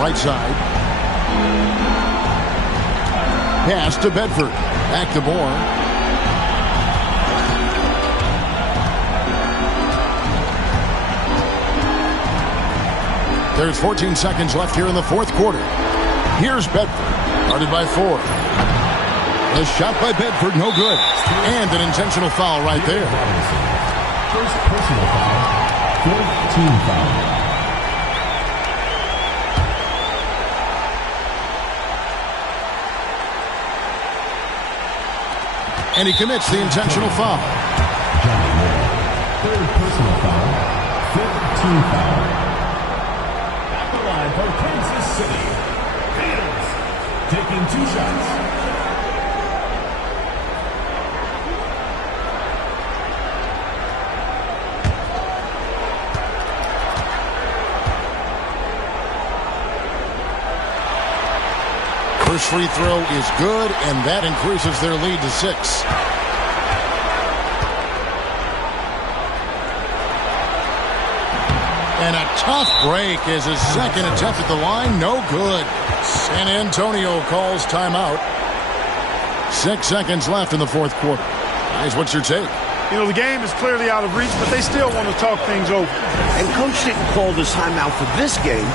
right side. Pass to Bedford. Back to Moore. There's 14 seconds left here in the fourth quarter. Here's Bedford, guarded by Ford. The shot by Bedford, no good. And an intentional foul right there. First personal foul, fourth team foul. And he commits the intentional foul. Johnny Moore, third personal foul, fifth team foul. At the line for Kansas City, Peters, taking 2 shots. First free throw is good, and that increases their lead to 6. And a tough break is his second attempt at the line. No good. San Antonio calls timeout. 6 seconds left in the fourth quarter. Guys, what's your take? You know, the game is clearly out of reach, but they still want to talk things over. And Coach didn't call this timeout for this game.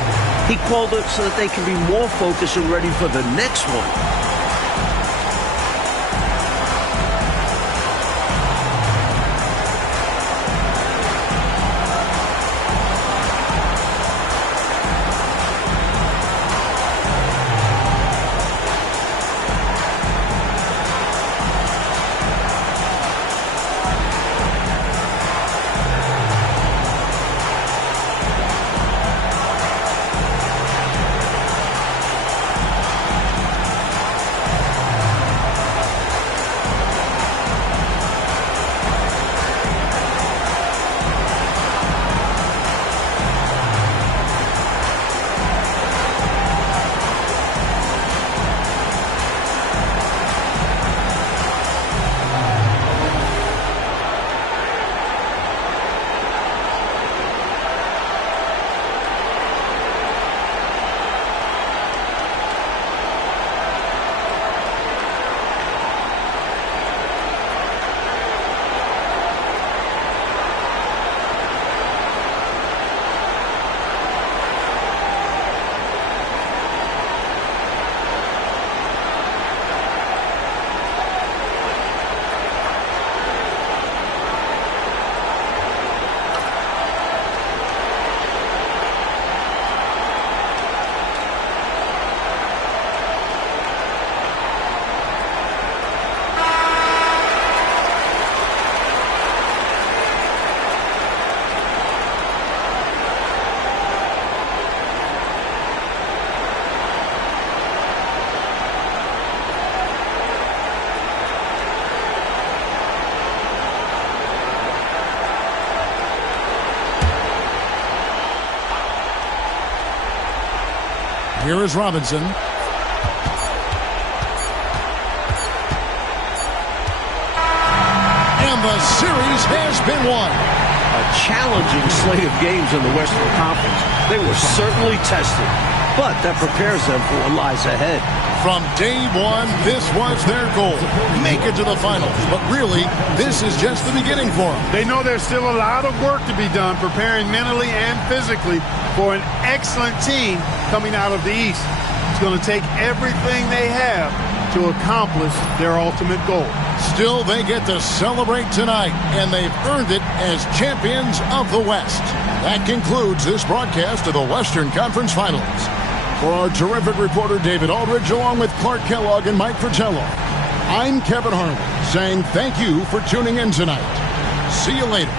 He called it so that they can be more focused and ready for the next one. Here is Robinson. And the series has been won. A challenging slate of games in the Western Conference. They were certainly tested, but that prepares them for what lies ahead. From day one, this was their goal. Make it to the finals. But really, this is just the beginning for them. They know there's still a lot of work to be done, preparing mentally and physically for an excellent team coming out of the East. It's going to take everything they have to accomplish their ultimate goal. Still, they get to celebrate tonight, and they've earned it as champions of the West. That concludes this broadcast of the Western Conference Finals. For our terrific reporter, David Aldridge, along with Clark Kellogg and Mike Fratello, I'm Kevin Harlan, saying thank you for tuning in tonight. See you later.